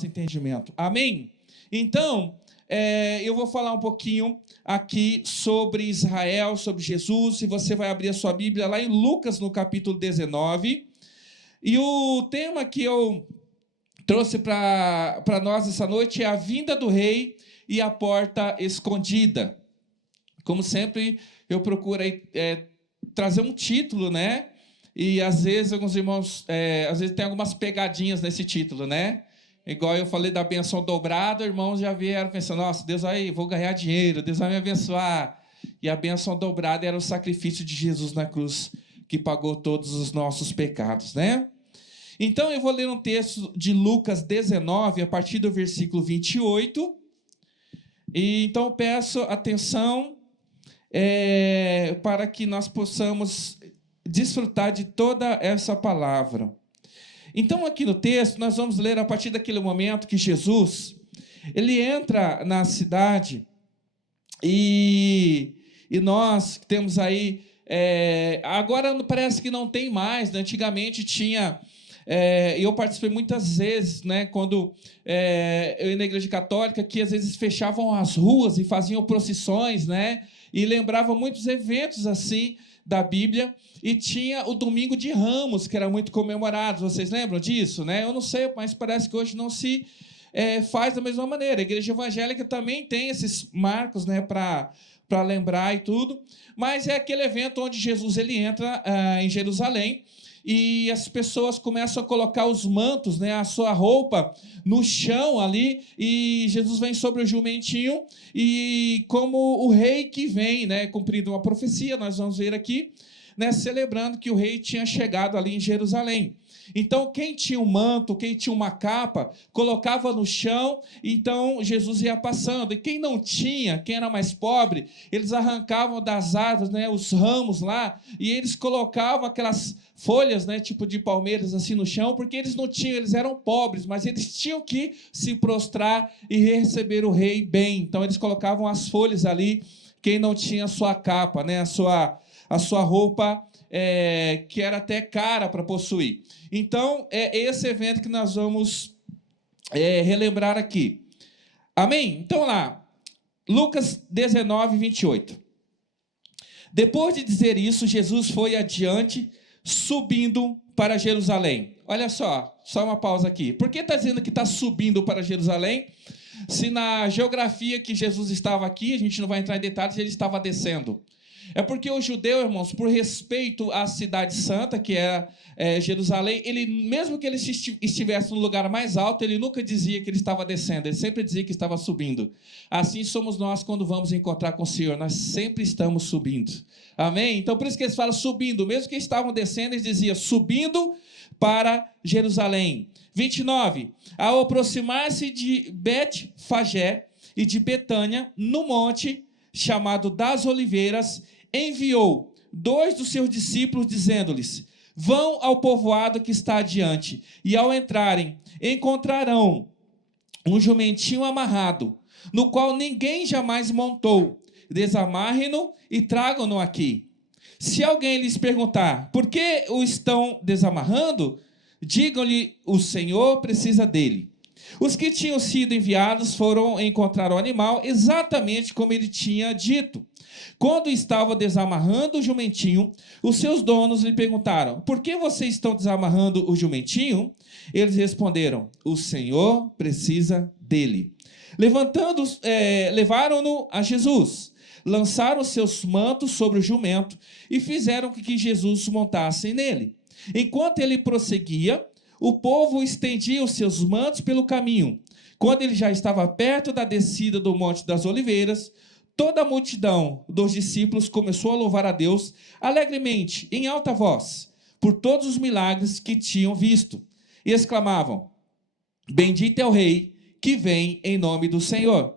nosso entendimento. Amém? Então, eu vou falar um pouquinho aqui sobre Israel, sobre Jesus, e você vai abrir a sua Bíblia lá em Lucas, no capítulo 19. E o tema que eu trouxe para nós essa noite é a vinda do rei e a porta escondida. Como sempre, eu procuro trazer um título, né? E às vezes alguns irmãos, às vezes tem algumas pegadinhas nesse título, né? Igual eu falei da benção dobrada, irmãos já vieram pensando, nossa, Deus vai, vou ganhar dinheiro, Deus vai me abençoar. E a benção dobrada era o sacrifício de Jesus na cruz, que pagou todos os nossos pecados, né? Então eu vou ler um texto de Lucas 19, a partir do versículo 28. E então eu peço atenção para que nós possamos desfrutar de toda essa palavra. Então, aqui no texto, nós vamos ler a partir daquele momento que Jesus, ele entra na cidade e nós temos aí, agora parece que não tem mais, né? Antigamente tinha, eu participei muitas vezes, né, quando eu ia na igreja católica, que às vezes fechavam as ruas e faziam procissões, né, e lembravam muitos eventos assim da Bíblia. E tinha o Domingo de Ramos, que era muito comemorado. Vocês lembram disso, né? Eu não sei, mas parece que hoje não se faz da mesma maneira. A igreja evangélica também tem esses marcos, né, para lembrar e tudo. Mas é aquele evento onde Jesus ele entra em Jerusalém e as pessoas começam a colocar os mantos, né, a sua roupa no chão ali, e Jesus vem sobre o jumentinho, e como o rei que vem, né, cumprindo uma profecia, nós vamos ver aqui, né, celebrando que o rei tinha chegado ali em Jerusalém. Então, quem tinha um manto, quem tinha uma capa, colocava no chão, então Jesus ia passando. E quem não tinha, quem era mais pobre, eles arrancavam das árvores, né, os ramos lá, e eles colocavam aquelas folhas, né, tipo de palmeiras assim no chão, porque eles não tinham, eles eram pobres, mas eles tinham que se prostrar e receber o rei bem. Então, eles colocavam as folhas ali, quem não tinha a sua capa, né, a sua roupa, que era até cara para possuir. Então, é esse evento que nós vamos relembrar aqui. Amém? Então, lá, Lucas 19, 28. Depois de dizer isso, Jesus foi adiante, subindo para Jerusalém. Olha só uma pausa aqui. Por que está dizendo que está subindo para Jerusalém? Se na geografia que Jesus estava aqui, a gente não vai entrar em detalhes, ele estava descendo. É porque o judeu, irmãos, por respeito à cidade santa, que era Jerusalém, ele, mesmo que ele estivesse no lugar mais alto, ele nunca dizia que ele estava descendo, ele sempre dizia que estava subindo. Assim somos nós quando vamos encontrar com o Senhor, nós sempre estamos subindo. Amém? Então, por isso que eles falam subindo, mesmo que estavam descendo, eles diziam subindo para Jerusalém. 29. Ao aproximar-se de Bet-Fagé e de Betânia, no monte chamado das Oliveiras, enviou 2 dos seus discípulos, dizendo-lhes: vão ao povoado que está adiante, e ao entrarem, encontrarão um jumentinho amarrado, no qual ninguém jamais montou. Desamarrem-no e tragam-no aqui. Se alguém lhes perguntar por que o estão desamarrando, digam-lhe: o Senhor precisa dele. Os que tinham sido enviados foram encontrar o animal exatamente como ele tinha dito. Quando estava desamarrando o jumentinho, os seus donos lhe perguntaram: por que vocês estão desamarrando o jumentinho? Eles responderam: o Senhor precisa dele. Levaram-no a Jesus, lançaram seus mantos sobre o jumento e fizeram com que Jesus montasse nele. Enquanto ele prosseguia, o povo estendia os seus mantos pelo caminho. Quando ele já estava perto da descida do Monte das Oliveiras, toda a multidão dos discípulos começou a louvar a Deus alegremente, em alta voz, por todos os milagres que tinham visto. E exclamavam: bendito é o Rei que vem em nome do Senhor.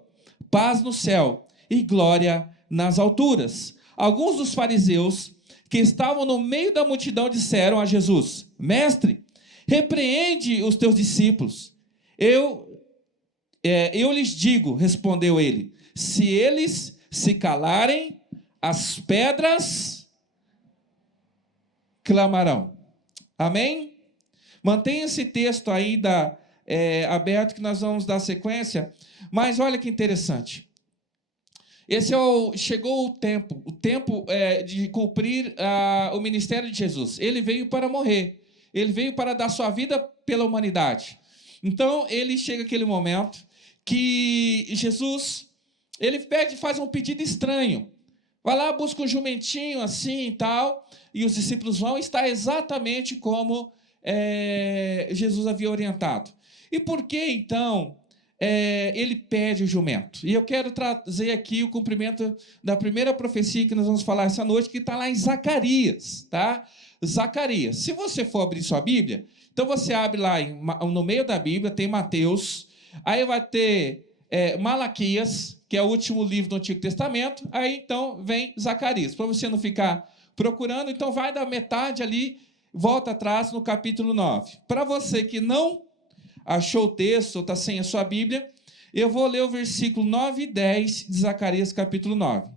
Paz no céu e glória nas alturas. Alguns dos fariseus que estavam no meio da multidão disseram a Jesus: Mestre, repreende os teus discípulos. Eu lhes digo, respondeu ele, se eles se calarem, as pedras clamarão. Amém? Mantenha esse texto aí aberto que nós vamos dar sequência. Mas olha que interessante. Chegou o tempo de cumprir o ministério de Jesus. Ele veio para morrer. Ele veio para dar sua vida pela humanidade. Então, ele chega aquele momento que Jesus, ele faz um pedido estranho. Vai lá, busca um jumentinho assim e tal, e os discípulos vão, está exatamente como Jesus havia orientado. E por que, então, ele pede o jumento? E eu quero trazer aqui o cumprimento da primeira profecia que nós vamos falar essa noite, que está lá em Zacarias, tá? Zacarias. Se você for abrir sua Bíblia, então você abre lá, no meio da Bíblia, tem Mateus, aí vai ter Malaquias, que é o último livro do Antigo Testamento, aí então vem Zacarias. Para você não ficar procurando, então vai da metade ali, volta atrás no capítulo 9. Para você que não achou o texto, ou está sem a sua Bíblia, eu vou ler o versículo 9 e 10 de Zacarias, capítulo 9.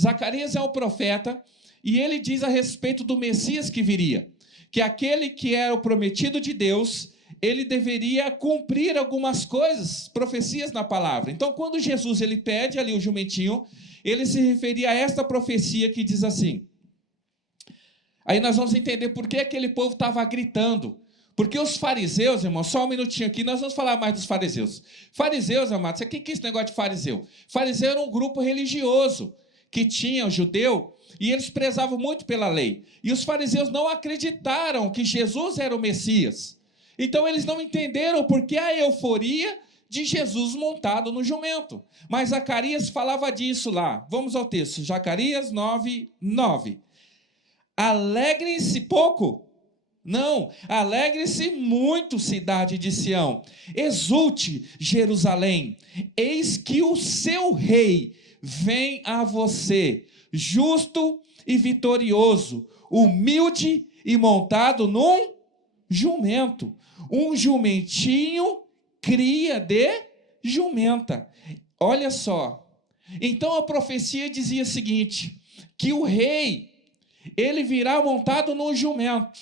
Zacarias é um profeta, e ele diz a respeito do Messias que viria, que aquele que era o prometido de Deus, ele deveria cumprir algumas coisas, profecias na palavra. Então, quando Jesus ele pede ali o jumentinho, ele se referia a esta profecia que diz assim. Aí nós vamos entender por que aquele povo estava gritando. Porque os fariseus, irmão, só um minutinho aqui, nós vamos falar mais dos fariseus. Fariseus, amados, o que é esse negócio de fariseu? Fariseu era um grupo religioso que tinha o judeu, e eles prezavam muito pela lei. E os fariseus não acreditaram que Jesus era o Messias. Então eles não entenderam por que a euforia de Jesus montado no jumento. Mas Zacarias falava disso lá. Vamos ao texto. Zacarias 9, 9. Alegrem-se pouco? Não. Alegre-se muito, cidade de Sião. Exulte, Jerusalém. Eis que o seu rei vem a você, justo e vitorioso, humilde e montado num jumento. Um jumentinho cria de jumenta. Olha só. Então a profecia dizia o seguinte, que o rei, ele virá montado num jumento.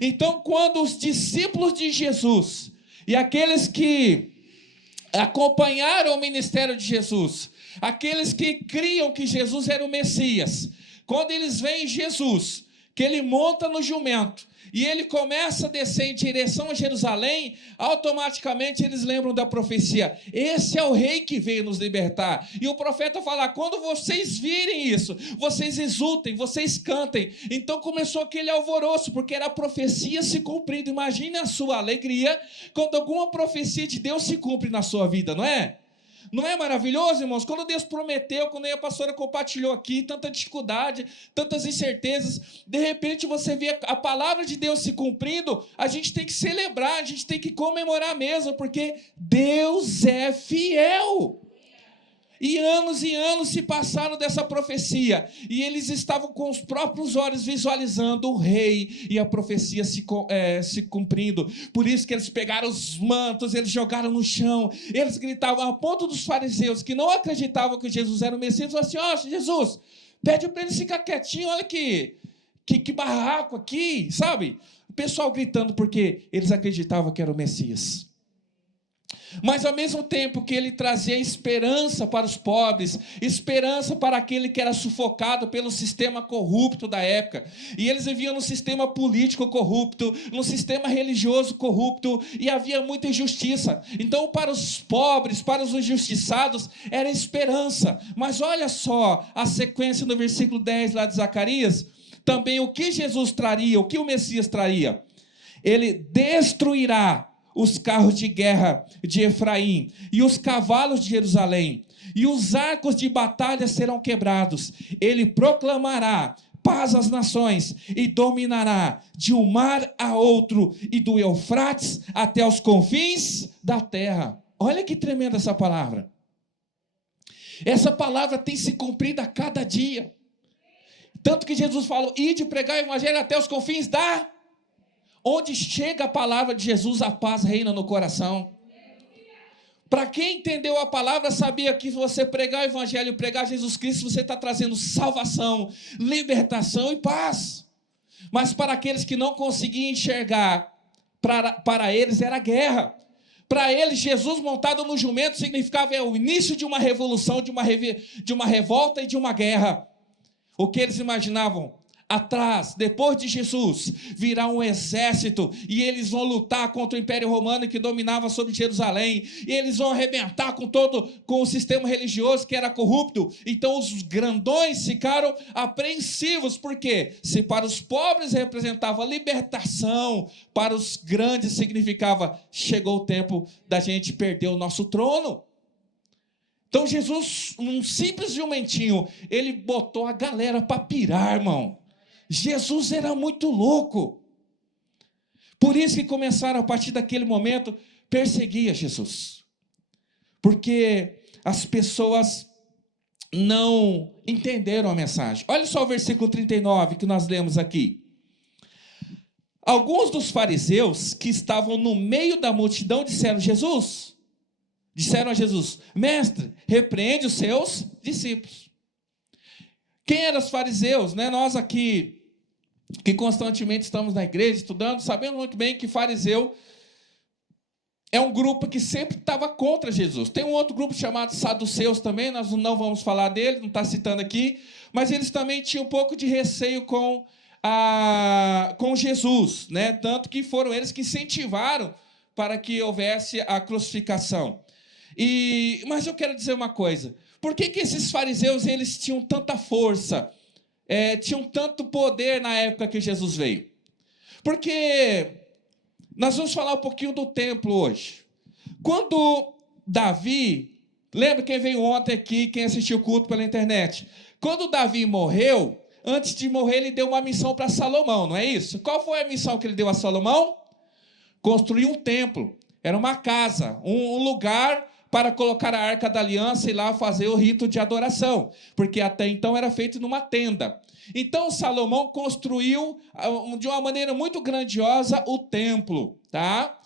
Então quando os discípulos de Jesus e aqueles que acompanharam o ministério de Jesus, aqueles que criam que Jesus era o Messias, quando eles veem Jesus, que ele monta no jumento, e ele começa a descer em direção a Jerusalém, automaticamente eles lembram da profecia. Esse é o rei que veio nos libertar. E o profeta fala, quando vocês virem isso, vocês exultem, vocês cantem. Então começou aquele alvoroço, porque era a profecia se cumprindo. Imagine a sua alegria quando alguma profecia de Deus se cumpre na sua vida, não é? Não é maravilhoso, irmãos? Quando Deus prometeu, quando a pastora compartilhou aqui, tanta dificuldade, tantas incertezas, de repente você vê a palavra de Deus se cumprindo, a gente tem que celebrar, a gente tem que comemorar mesmo, porque Deus é fiel. E anos se passaram dessa profecia, e eles estavam com os próprios olhos visualizando o rei, e a profecia se cumprindo. Por isso que eles pegaram os mantos, eles jogaram no chão, eles gritavam, a ponto dos fariseus, que não acreditavam que Jesus era o Messias, falaram assim, Jesus, pede para eles ficar quietinho, olha que barraco aqui, sabe? O pessoal gritando, porque eles acreditavam que era o Messias. Mas ao mesmo tempo que ele trazia esperança para os pobres, esperança para aquele que era sufocado pelo sistema corrupto da época, e eles viviam num sistema político corrupto, num sistema religioso corrupto, e havia muita injustiça. Então para os pobres, para os injustiçados, era esperança. Mas olha só a sequência no versículo 10 lá de Zacarias, também o que Jesus traria, o que o Messias traria? Ele destruirá os carros de guerra de Efraim, e os cavalos de Jerusalém, e os arcos de batalha serão quebrados. Ele proclamará paz às nações, e dominará de um mar a outro, e do Eufrates até os confins da terra. Olha que tremenda essa palavra. Essa palavra tem se cumprido a cada dia. Tanto que Jesus falou, ide pregar o evangelho até os confins da... Onde chega a palavra de Jesus, a paz reina no coração. Para quem entendeu a palavra, sabia que você pregar o evangelho, pregar Jesus Cristo, você está trazendo salvação, libertação e paz. Mas para aqueles que não conseguiam enxergar, para eles era guerra. Para eles, Jesus montado no jumento significava o início de uma revolução, de uma revolta e de uma guerra. O que eles imaginavam? Atrás, depois de Jesus, virá um exército e eles vão lutar contra o Império Romano que dominava sobre Jerusalém, e eles vão arrebentar com o sistema religioso que era corrupto. Então os grandões ficaram apreensivos, porque se para os pobres representava libertação, para os grandes significava: chegou o tempo da gente perder o nosso trono. Então Jesus, num simples jumentinho, ele botou a galera para pirar, irmão. Jesus era muito louco. Por isso que começaram, a partir daquele momento, perseguir Jesus. Porque as pessoas não entenderam a mensagem. Olha só o versículo 39 que nós lemos aqui. Alguns dos fariseus que estavam no meio da multidão disseram a Jesus: mestre, repreende os seus discípulos. Quem eram os fariseus? Nós aqui, que constantemente estamos na igreja estudando, sabemos muito bem que fariseu é um grupo que sempre estava contra Jesus. Tem um outro grupo chamado saduceus também, nós não vamos falar dele, não está citando aqui, mas eles também tinham um pouco de receio com Jesus, tanto que foram eles que incentivaram para que houvesse a crucificação. Mas eu quero dizer uma coisa: por que esses fariseus eles tinham tanta força, tinham tanto poder na época que Jesus veio? Porque nós vamos falar um pouquinho do templo hoje. Quando Davi, lembra quem veio ontem aqui, quem assistiu o culto pela internet? Quando Davi morreu, antes de morrer ele deu uma missão para Salomão, não é isso? Qual foi a missão que ele deu a Salomão? Construir um templo, era uma casa, um lugar para colocar a Arca da Aliança e lá fazer o rito de adoração, porque até então era feito numa tenda. Então Salomão construiu de uma maneira muito grandiosa o templo, tá?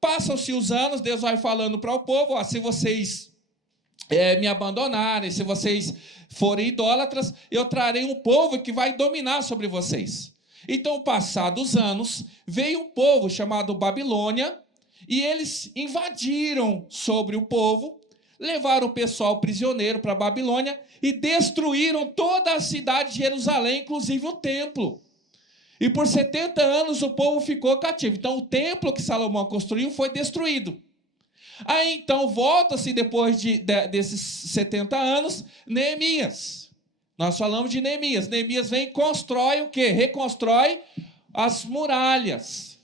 Passam-se os anos, Deus vai falando para o povo: se vocês me abandonarem, se vocês forem idólatras, eu trarei um povo que vai dominar sobre vocês. Então, passados anos, veio um povo chamado Babilônia, e eles invadiram sobre o povo, levaram o pessoal prisioneiro para a Babilônia e destruíram toda a cidade de Jerusalém, inclusive o templo. E por 70 anos o povo ficou cativo. Então o templo que Salomão construiu foi destruído. Aí então volta-se, depois desses 70 anos, Neemias. Nós falamos de Neemias. Neemias vem e constrói o quê? Reconstrói as muralhas,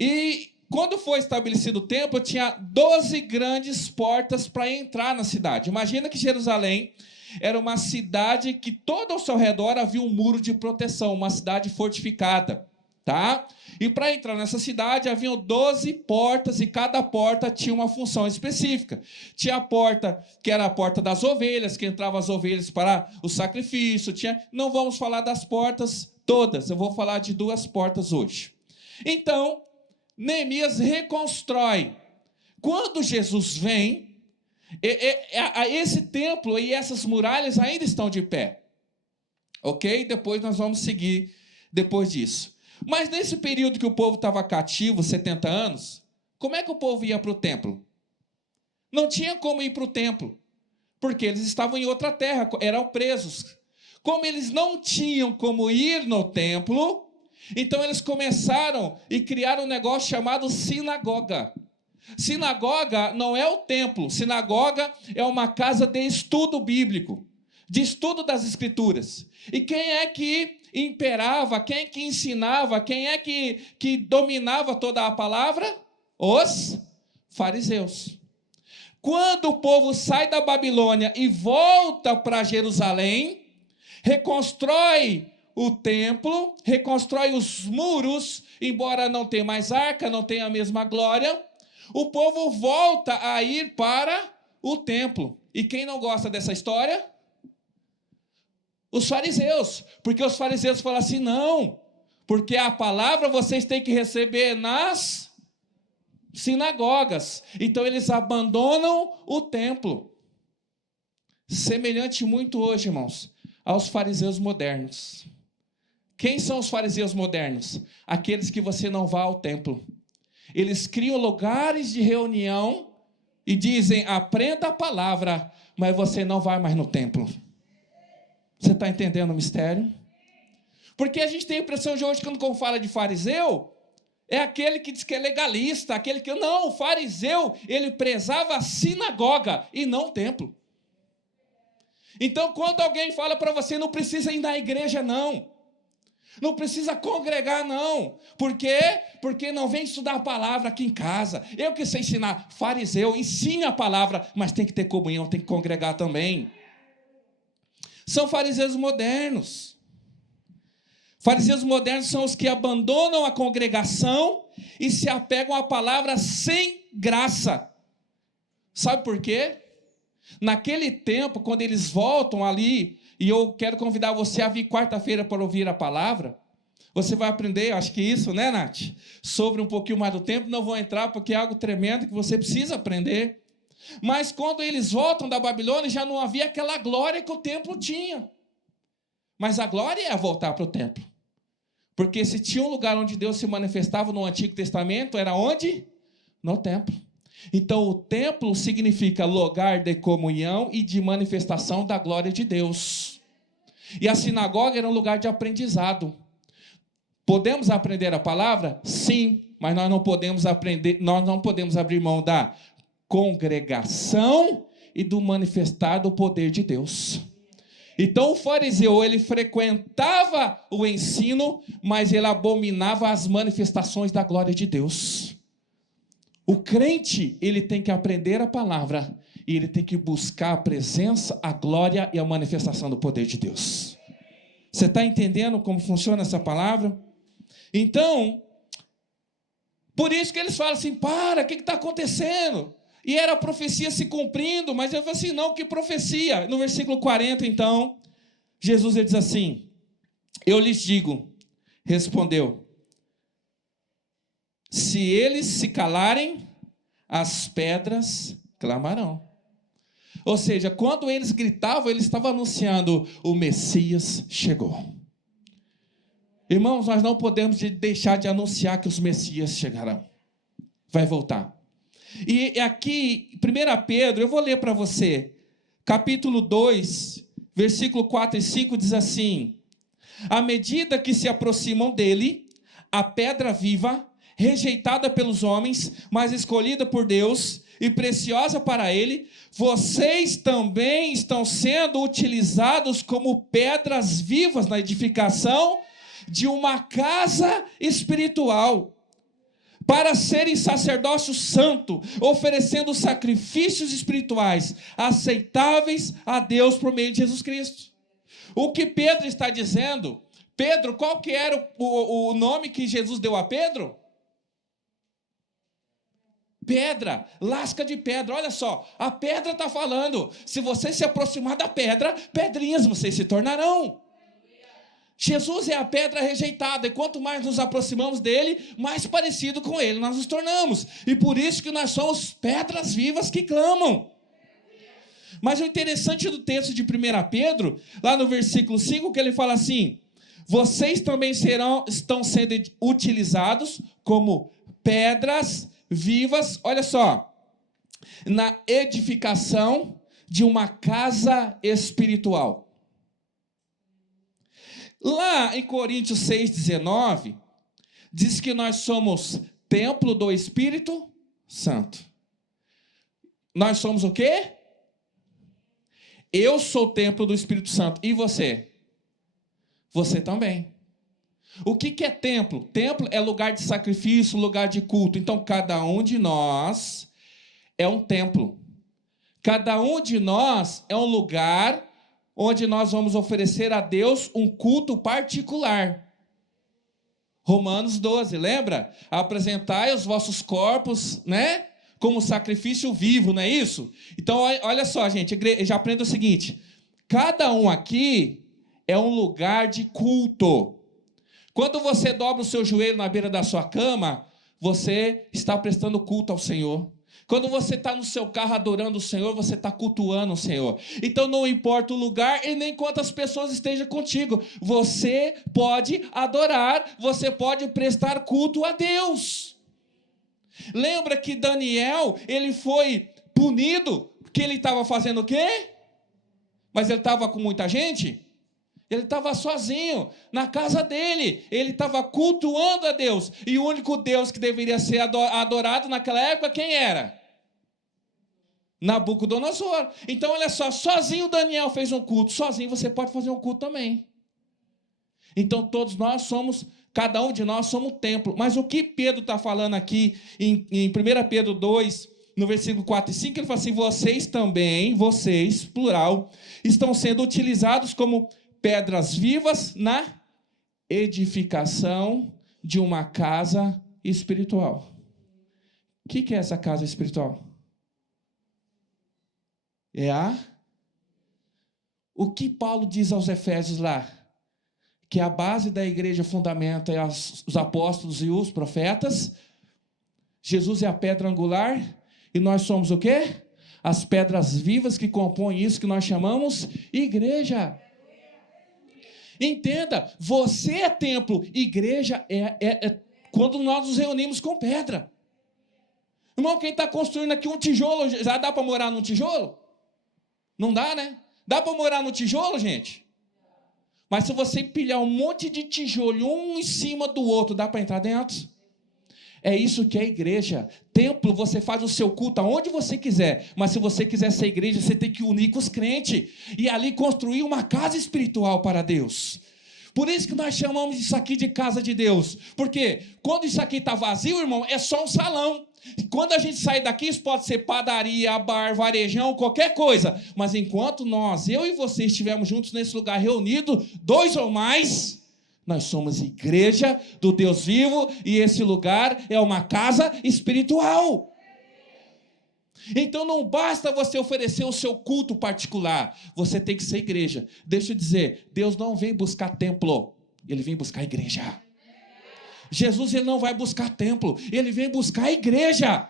E quando foi estabelecido o templo, tinha 12 grandes portas para entrar na cidade. Imagina que Jerusalém era uma cidade que todo ao seu redor havia um muro de proteção, uma cidade fortificada, tá? E para entrar nessa cidade haviam 12 portas e cada porta tinha uma função específica. Tinha a porta que era a porta das ovelhas, que entravam as ovelhas para o sacrifício. Não vamos falar das portas todas, eu vou falar de 2 portas hoje. Então, Neemias reconstrói. Quando Jesus vem, esse templo e essas muralhas ainda estão de pé. Ok? Depois nós vamos seguir depois disso. Mas nesse período que o povo estava cativo, 70 anos, como é que o povo ia para o templo? Não tinha como ir para o templo, porque eles estavam em outra terra, eram presos. Como eles não tinham como ir no templo, então eles começaram e criaram um negócio chamado sinagoga. Sinagoga não é o templo. Sinagoga é uma casa de estudo bíblico, de estudo das Escrituras. E quem é que imperava, quem é que ensinava, quem é que dominava toda a palavra? Os fariseus. Quando o povo sai da Babilônia e volta para Jerusalém, reconstrói o templo, reconstrói os muros, embora não tenha mais arca, não tenha a mesma glória, o povo volta a ir para o templo. E quem não gosta dessa história? Os fariseus. Porque os fariseus falam assim: não, porque a palavra vocês têm que receber nas sinagogas. Então eles abandonam o templo. Semelhante muito hoje, irmãos, aos fariseus modernos. Quem são os fariseus modernos? Aqueles que você não vá ao templo. Eles criam lugares de reunião e dizem, aprenda a palavra, mas você não vai mais no templo. Você está entendendo o mistério? Porque a gente tem a impressão de hoje, quando fala de fariseu, é aquele que diz que é legalista, aquele que... Não, o fariseu, ele prezava a sinagoga e não o templo. Então, quando alguém fala para você, não precisa ir na igreja, não. Não precisa congregar, não. Por quê? Porque não vem estudar a palavra aqui em casa. Eu que sei ensinar. Fariseu, ensine a palavra, mas tem que ter comunhão, tem que congregar também. São fariseus modernos. Fariseus modernos são os que abandonam a congregação e se apegam à palavra sem graça. Sabe por quê? Naquele tempo, quando eles voltam ali, e eu quero convidar você a vir quarta-feira para ouvir a palavra, você vai aprender, acho que isso, né, Nath? Sobre um pouquinho mais do tempo, não vou entrar porque é algo tremendo que você precisa aprender. Mas quando eles voltam da Babilônia, já não havia aquela glória que o templo tinha. Mas a glória é voltar para o templo. Porque se tinha um lugar onde Deus se manifestava no Antigo Testamento, era onde? No templo. Então, o templo significa lugar de comunhão e de manifestação da glória de Deus. E a sinagoga era um lugar de aprendizado. Podemos aprender a palavra? Sim, mas nós não podemos abrir mão da congregação e do manifestar do poder de Deus. Então, o fariseu, ele frequentava o ensino, mas ele abominava as manifestações da glória de Deus. O crente, ele tem que aprender a palavra e ele tem que buscar a presença, a glória e a manifestação do poder de Deus. Você está entendendo como funciona essa palavra? Então, por isso que eles falam assim, o que está acontecendo? E era a profecia se cumprindo, mas eu falo assim, não, que profecia? No versículo 40, então, Jesus ele diz assim, eu lhes digo, respondeu, se eles se calarem, as pedras clamarão. Ou seja, quando eles gritavam, eles estavam anunciando, o Messias chegou. Irmãos, nós não podemos deixar de anunciar que os Messias chegarão. Vai voltar. E aqui, 1 Pedro, eu vou ler para você, capítulo 2, versículo 4 e 5, diz assim, à medida que se aproximam dele, a pedra viva, rejeitada pelos homens, mas escolhida por Deus e preciosa para ele, vocês também estão sendo utilizados como pedras vivas na edificação de uma casa espiritual, para serem sacerdócio santo, oferecendo sacrifícios espirituais aceitáveis a Deus por meio de Jesus Cristo. O que Pedro está dizendo, Pedro, qual que era o nome que Jesus deu a Pedro? Pedra, lasca de pedra, olha só, a pedra está falando, se você se aproximar da pedra, pedrinhas vocês se tornarão. Jesus é a pedra rejeitada, e quanto mais nos aproximamos dele, mais parecido com ele nós nos tornamos, e por isso que nós somos pedras vivas que clamam. Mas o interessante do texto de 1 Pedro, lá no versículo 5, que ele fala assim, vocês também estão sendo utilizados como pedras vivas, olha só, na edificação de uma casa espiritual. Lá em Coríntios 6,19, diz que nós somos templo do Espírito Santo. Nós somos o quê? Eu sou o templo do Espírito Santo. E você? Você também. O que é templo? Templo é lugar de sacrifício, lugar de culto. Então, cada um de nós é um templo. Cada um de nós é um lugar onde nós vamos oferecer a Deus um culto particular. Romanos 12, lembra? Apresentai os vossos corpos, né? Como sacrifício vivo, não é isso? Então, olha só, gente, já aprenda o seguinte, cada um aqui é um lugar de culto. Quando você dobra o seu joelho na beira da sua cama, você está prestando culto ao Senhor. Quando você está no seu carro adorando o Senhor, você está cultuando o Senhor. Então não importa o lugar e nem quantas pessoas estejam contigo. Você pode adorar, você pode prestar culto a Deus. Lembra que Daniel, ele foi punido, porque ele estava fazendo o quê? Mas ele estava com muita gente? Ele estava sozinho, na casa dele. Ele estava cultuando a Deus. E o único Deus que deveria ser adorado naquela época, quem era? Nabucodonosor. Então, olha só, sozinho Daniel fez um culto. Sozinho você pode fazer um culto também. Então, todos nós somos, cada um de nós somos um templo. Mas o que Pedro está falando aqui, em 1 Pedro 2, no versículo 4 e 5, ele fala assim, vocês também, vocês, plural, estão sendo utilizados como pedras vivas na edificação de uma casa espiritual. O que é essa casa espiritual? O que Paulo diz aos Efésios lá? Que a base da igreja fundamenta é os apóstolos e os profetas. Jesus é a pedra angular. E nós somos o quê? As pedras vivas que compõem isso que nós chamamos igreja. Entenda, você é templo, igreja é quando nós nos reunimos com pedra. Irmão, quem está construindo aqui um tijolo, já dá para morar num tijolo? Não dá, né? Dá para morar no tijolo, gente? Mas se você pilhar um monte de tijolo, um em cima do outro, dá para entrar dentro? É isso que é igreja. Templo, você faz o seu culto aonde você quiser. Mas se você quiser ser igreja, você tem que unir com os crentes. E ali construir uma casa espiritual para Deus. Por isso que nós chamamos isso aqui de casa de Deus. Porque quando isso aqui está vazio, irmão, é só um salão. Quando a gente sair daqui, isso pode ser padaria, bar, varejão, qualquer coisa. Mas enquanto eu e você estivermos juntos nesse lugar reunido, 2 ou mais... Nós somos igreja do Deus vivo e esse lugar é uma casa espiritual. Então não basta você oferecer o seu culto particular, você tem que ser igreja. Deixa eu dizer, Deus não vem buscar templo, Ele vem buscar igreja. Jesus ele não vai buscar templo, Ele vem buscar igreja.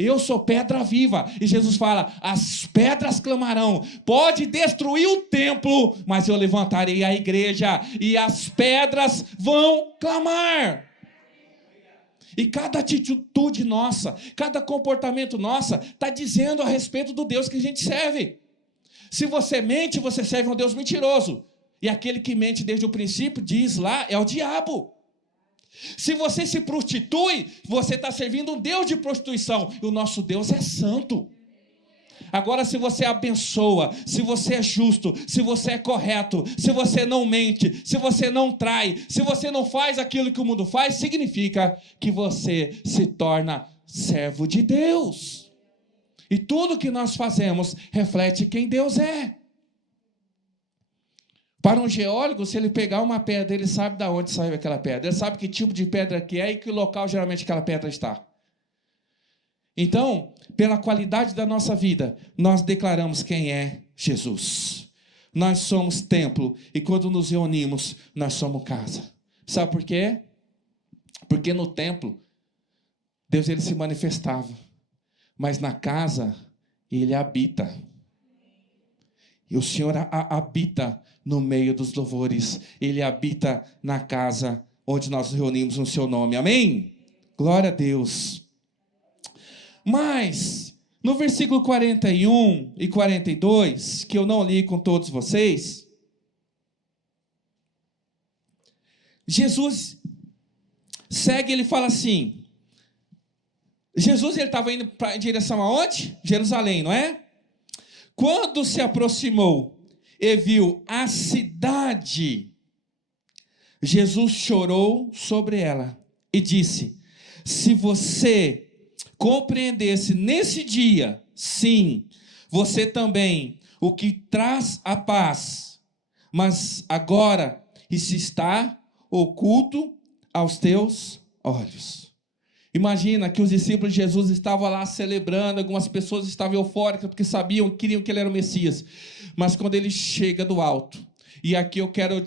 Eu sou pedra viva. E Jesus fala, as pedras clamarão. Pode destruir o templo, mas eu levantarei a igreja. E as pedras vão clamar. E cada atitude nossa, cada comportamento nossa, está dizendo a respeito do Deus que a gente serve. Se você mente, você serve um Deus mentiroso. E aquele que mente desde o princípio, diz lá, é o diabo. Se você se prostitui, você está servindo um Deus de prostituição. E o nosso Deus é santo. Agora, se você abençoa, se você é justo, se você é correto, se você não mente, se você não trai, se você não faz aquilo que o mundo faz, significa que você se torna servo de Deus. E tudo que nós fazemos reflete quem Deus é. Para um geólogo, se ele pegar uma pedra, ele sabe de onde saiu aquela pedra. Ele sabe que tipo de pedra que é e que local geralmente aquela pedra está. Então, pela qualidade da nossa vida, nós declaramos quem é Jesus. Nós somos templo e quando nos reunimos, nós somos casa. Sabe por quê? Porque no templo, Deus ele se manifestava. Mas na casa, ele habita. E o Senhor habita no meio dos louvores. Ele habita na casa onde nós nos reunimos no seu nome. Amém? Glória a Deus. Mas, no versículo 41 e 42, que eu não li com todos vocês, Jesus segue, ele fala assim, Jesus ele estava indo em direção aonde? Jerusalém, não é? Quando se aproximou e viu a cidade, Jesus chorou sobre ela e disse, se você compreendesse nesse dia, sim, você também, o que traz a paz, mas agora isso está oculto aos teus olhos. Imagina que os discípulos de Jesus estavam lá celebrando, algumas pessoas estavam eufóricas porque sabiam, queriam que ele era o Messias. Mas quando ele chega do alto, e aqui eu quero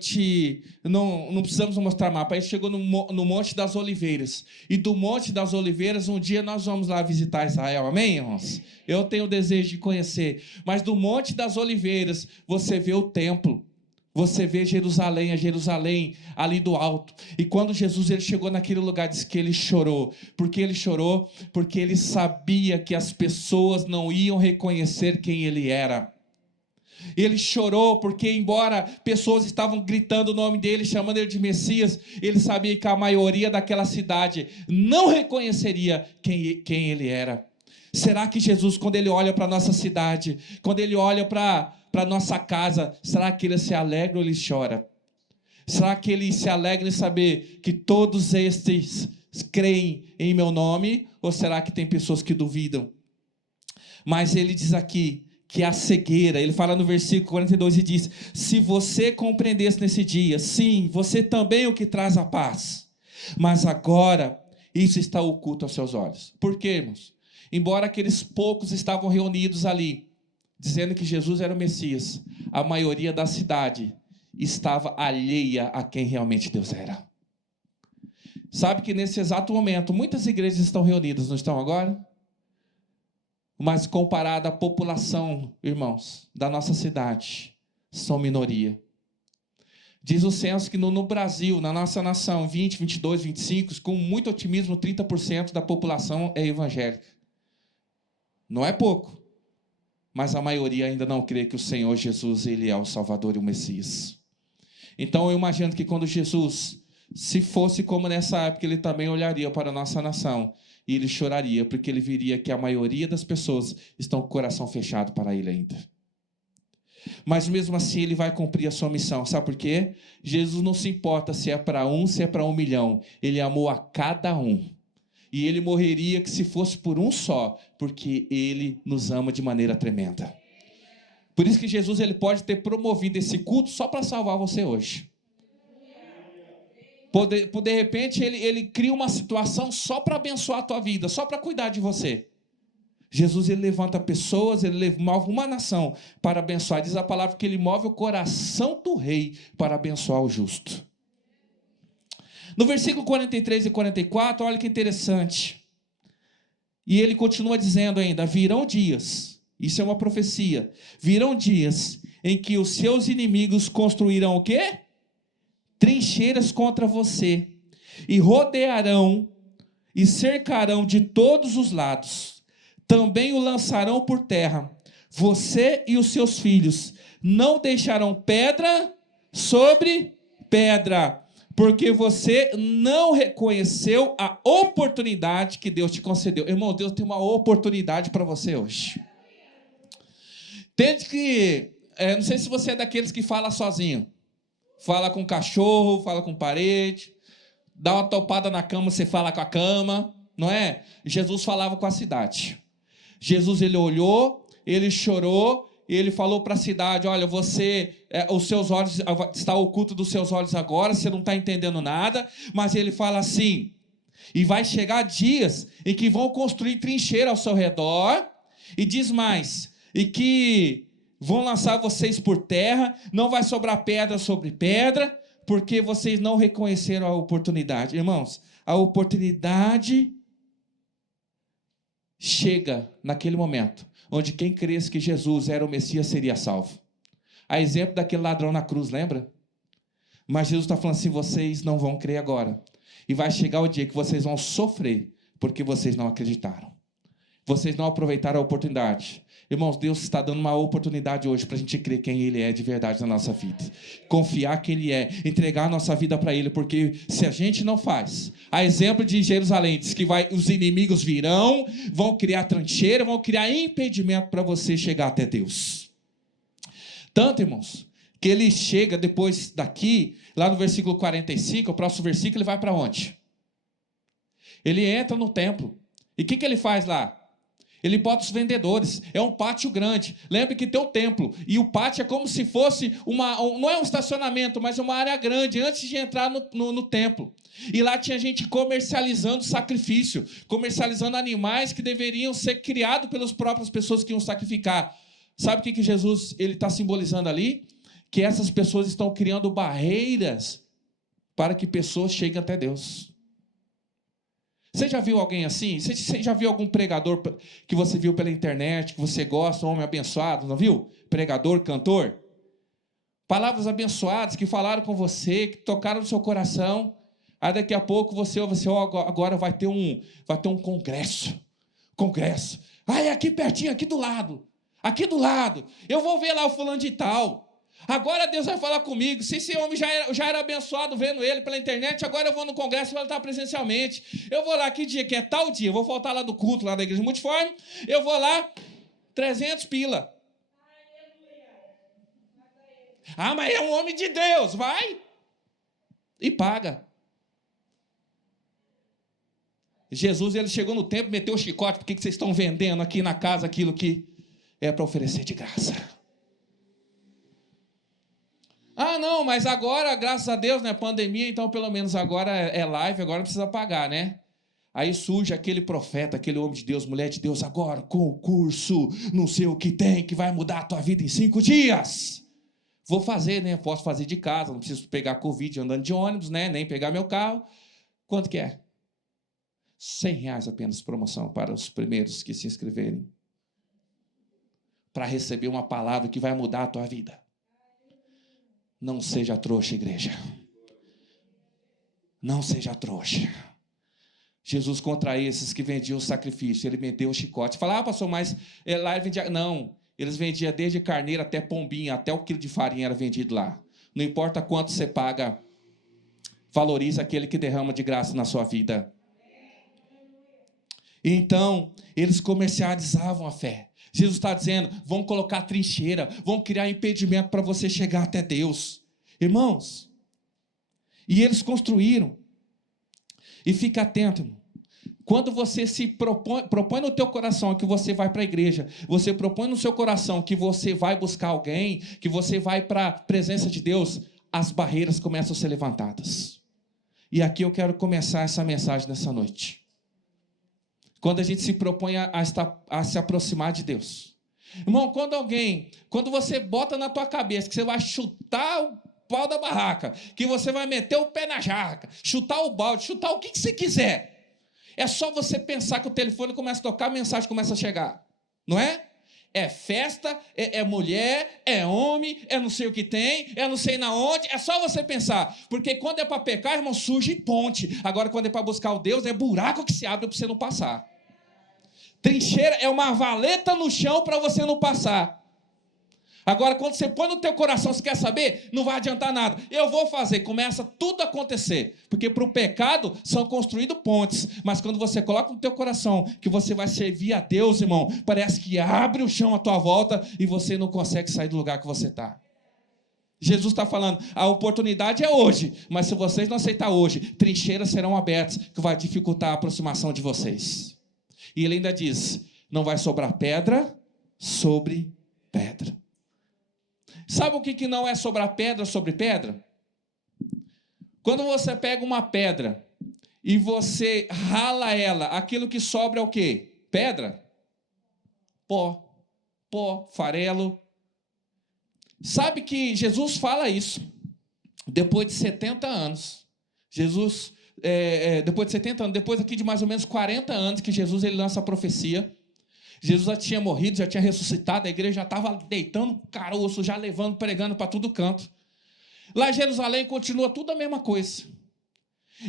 não precisamos mostrar mapa, ele chegou no Monte das Oliveiras. E do Monte das Oliveiras, um dia nós vamos lá visitar Israel, amém, irmãos? Eu tenho o desejo de conhecer. Mas do Monte das Oliveiras, você vê o templo. Você vê Jerusalém, a Jerusalém ali do alto. E quando Jesus ele chegou naquele lugar, diz que ele chorou. Por que ele chorou? Porque ele sabia que as pessoas não iam reconhecer quem ele era. Ele chorou porque, embora pessoas estavam gritando o nome dele, chamando ele de Messias, ele sabia que a maioria daquela cidade não reconheceria quem ele era. Será que Jesus, quando ele olha para a nossa cidade, quando ele olha para a nossa casa, será que ele se alegra ou ele chora? Será que ele se alegra em saber que todos estes creem em meu nome? Ou será que tem pessoas que duvidam? Mas ele diz aqui que a cegueira, ele fala no versículo 42 e diz: se você compreendesse nesse dia, sim, você também é o que traz a paz, mas agora isso está oculto aos seus olhos. Por quê, irmãos? Embora aqueles poucos estavam reunidos ali, dizendo que Jesus era o Messias, a maioria da cidade estava alheia a quem realmente Deus era. Sabe que nesse exato momento, muitas igrejas estão reunidas, não estão agora? Mas comparada à população, irmãos, da nossa cidade, são minoria. Diz o censo que no Brasil, na nossa nação, 20, 22, 25, com muito otimismo, 30% da população é evangélica. Não é pouco, mas a maioria ainda não crê que o Senhor Jesus, ele é o Salvador e o Messias. Então eu imagino que quando Jesus, se fosse como nessa época, ele também olharia para a nossa nação e ele choraria, porque ele viria que a maioria das pessoas estão com o coração fechado para ele ainda. Mas mesmo assim ele vai cumprir a sua missão. Sabe por quê? Jesus não se importa se é para um, se é para 1 milhão. Ele amou a cada um. E ele morreria que se fosse por um só, porque ele nos ama de maneira tremenda. Por isso que Jesus ele pode ter promovido esse culto só para salvar você hoje. De repente ele cria uma situação só para abençoar a tua vida, só para cuidar de você. Jesus ele levanta pessoas, ele move uma nação para abençoar. Diz a palavra que ele move o coração do rei para abençoar o justo. No versículo 43 e 44, olha que interessante. E ele continua dizendo ainda: virão dias, isso é uma profecia, virão dias em que os seus inimigos construirão o quê? Trincheiras contra você, e rodearão e cercarão de todos os lados. Também o lançarão por terra, você e os seus filhos. Não deixarão pedra sobre pedra, porque você não reconheceu a oportunidade que Deus te concedeu. Irmão, Deus tem uma oportunidade para você hoje. Entende que, não sei se você é daqueles que fala sozinho. Fala com cachorro, fala com parede, dá uma topada na cama, você fala com a cama, não é? Jesus falava com a cidade. Jesus, ele olhou, ele chorou, ele falou para a cidade: olha, os seus olhos, está oculto dos seus olhos agora, você não está entendendo nada. Mas ele fala assim: e vai chegar dias em que vão construir trincheira ao seu redor, e diz mais, e que vão lançar vocês por terra, não vai sobrar pedra sobre pedra, porque vocês não reconheceram a oportunidade. Irmãos, a oportunidade chega naquele momento, onde quem cresce que Jesus era o Messias seria salvo. A exemplo daquele ladrão na cruz, lembra? Mas Jesus está falando assim: vocês não vão crer agora. E vai chegar o dia que vocês vão sofrer, porque vocês não acreditaram. Vocês não aproveitaram a oportunidade. Irmãos, Deus está dando uma oportunidade hoje para a gente crer quem Ele é de verdade na nossa vida. Confiar que Ele é, entregar a nossa vida para Ele, porque se a gente não faz, a exemplo de Jerusalém, diz que os inimigos virão, vão criar trincheira, vão criar impedimento para você chegar até Deus. Tanto, irmãos, que ele chega depois daqui, lá no versículo 45, o próximo versículo, ele vai para onde? Ele entra no templo. E o que ele faz lá? Ele bota os vendedores, é um pátio grande. Lembre que tem o templo, e o pátio é como se fosse não é um estacionamento, mas uma área grande, antes de entrar no templo. E lá tinha gente comercializando sacrifício, comercializando animais que deveriam ser criados pelas próprias pessoas que iam sacrificar. Sabe o que Jesus está simbolizando ali? Que essas pessoas estão criando barreiras para que pessoas cheguem até Deus. Você já viu alguém assim? Você já viu algum pregador que você viu pela internet, que você gosta, um homem abençoado, não viu? Pregador, cantor. palavras abençoadas que falaram com você, que tocaram no seu coração. Aí daqui a pouco você ouve assim, agora vai ter um congresso. Congresso. Aí aqui pertinho, aqui do lado. Aqui do lado. Eu vou ver lá o fulano de tal. Agora Deus vai falar comigo. Se esse homem já era abençoado vendo ele pela internet, agora eu vou no congresso e vou estar presencialmente. Eu vou lá, que dia que é? Tal dia. Eu vou voltar lá do culto, lá da igreja multiforme. Eu vou lá, 300 pila. Ah, mas é um homem de Deus. Vai e paga. Jesus, ele chegou no templo, meteu o chicote. Por que vocês estão vendendo aqui na casa aquilo que é para oferecer de graça? Ah, não, mas agora, graças a Deus, né, pandemia, então pelo menos agora é live, agora não precisa pagar, né? Aí surge aquele profeta, aquele homem de Deus, mulher de Deus, agora, concurso, não sei o que tem, que vai mudar a tua vida em 5 dias. Vou fazer, né? Posso fazer de casa, não preciso pegar Covid andando de ônibus, né? Nem pegar meu carro. Quanto que é? R$100 apenas promoção para os primeiros que se inscreverem. Para receber uma palavra que vai mudar a tua vida. Não seja trouxa, igreja. Não seja trouxa. Jesus contra esses que vendiam o sacrifício, ele meteu o chicote. Falava, pastor, mas lá ele vendia... Não, eles vendiam desde carneiro até pombinha, até o quilo de farinha era vendido lá. Não importa quanto você paga, valoriza aquele que derrama de graça na sua vida. Então, eles comercializavam a fé. Jesus está dizendo, vão colocar trincheira, vão criar impedimento para você chegar até Deus. Irmãos, e eles construíram. E fica atento, irmão. Quando você se propõe no teu coração que você vai para a igreja, você propõe no seu coração que você vai buscar alguém, que você vai para a presença de Deus, as barreiras começam a ser levantadas. E aqui eu quero começar essa mensagem nessa noite. Quando a gente se propõe a se aproximar de Deus. Irmão, quando você bota na tua cabeça que você vai chutar o pau da barraca, que você vai meter o pé na jaca, chutar o balde, chutar o que você quiser. É só você pensar que o telefone começa a tocar, a mensagem começa a chegar. Não é? É festa, é mulher, é homem, é não sei o que tem, é não sei na onde. É só você pensar. Porque quando é para pecar, irmão, surge ponte. Agora, quando é para buscar o Deus, é buraco que se abre para você não passar. Trincheira é uma valeta no chão para você não passar. Agora, quando você põe no teu coração, você quer saber? Não vai adiantar nada. Eu vou fazer. Começa tudo a acontecer. Porque para o pecado são construídos pontes. Mas quando você coloca no teu coração que você vai servir a Deus, irmão, parece que abre o chão à tua volta e você não consegue sair do lugar que você está. Jesus está falando, a oportunidade é hoje. Mas se vocês não aceitarem hoje, trincheiras serão abertas que vai dificultar a aproximação de vocês. E ele ainda diz, não vai sobrar pedra sobre pedra. Sabe o que não é sobrar pedra sobre pedra? Quando você pega uma pedra e você rala ela, aquilo que sobra é o quê? Pedra? Pó, farelo. Sabe que Jesus fala isso depois de 70 anos. Jesus... depois de 70 anos, depois aqui de mais ou menos 40 anos que Jesus ele lança a profecia. Jesus já tinha morrido, já tinha ressuscitado, a igreja já estava deitando caroço, já levando, pregando para todo canto. Lá em Jerusalém continua tudo a mesma coisa.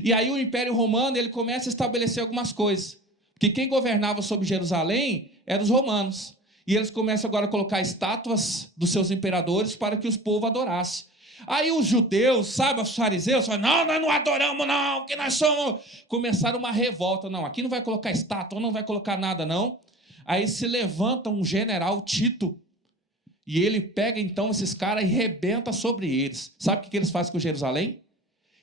E aí o Império Romano ele começa a estabelecer algumas coisas. Porque quem governava sobre Jerusalém eram os romanos. E eles começam agora a colocar estátuas dos seus imperadores para que os povos adorassem. Aí os judeus, sabe, os fariseus, falam, não, nós não adoramos não, que nós somos... Começaram uma revolta, não, aqui não vai colocar estátua, não vai colocar nada não. Aí se levanta um general, Tito, e ele pega então esses caras e rebenta sobre eles. Sabe o que eles fazem com Jerusalém?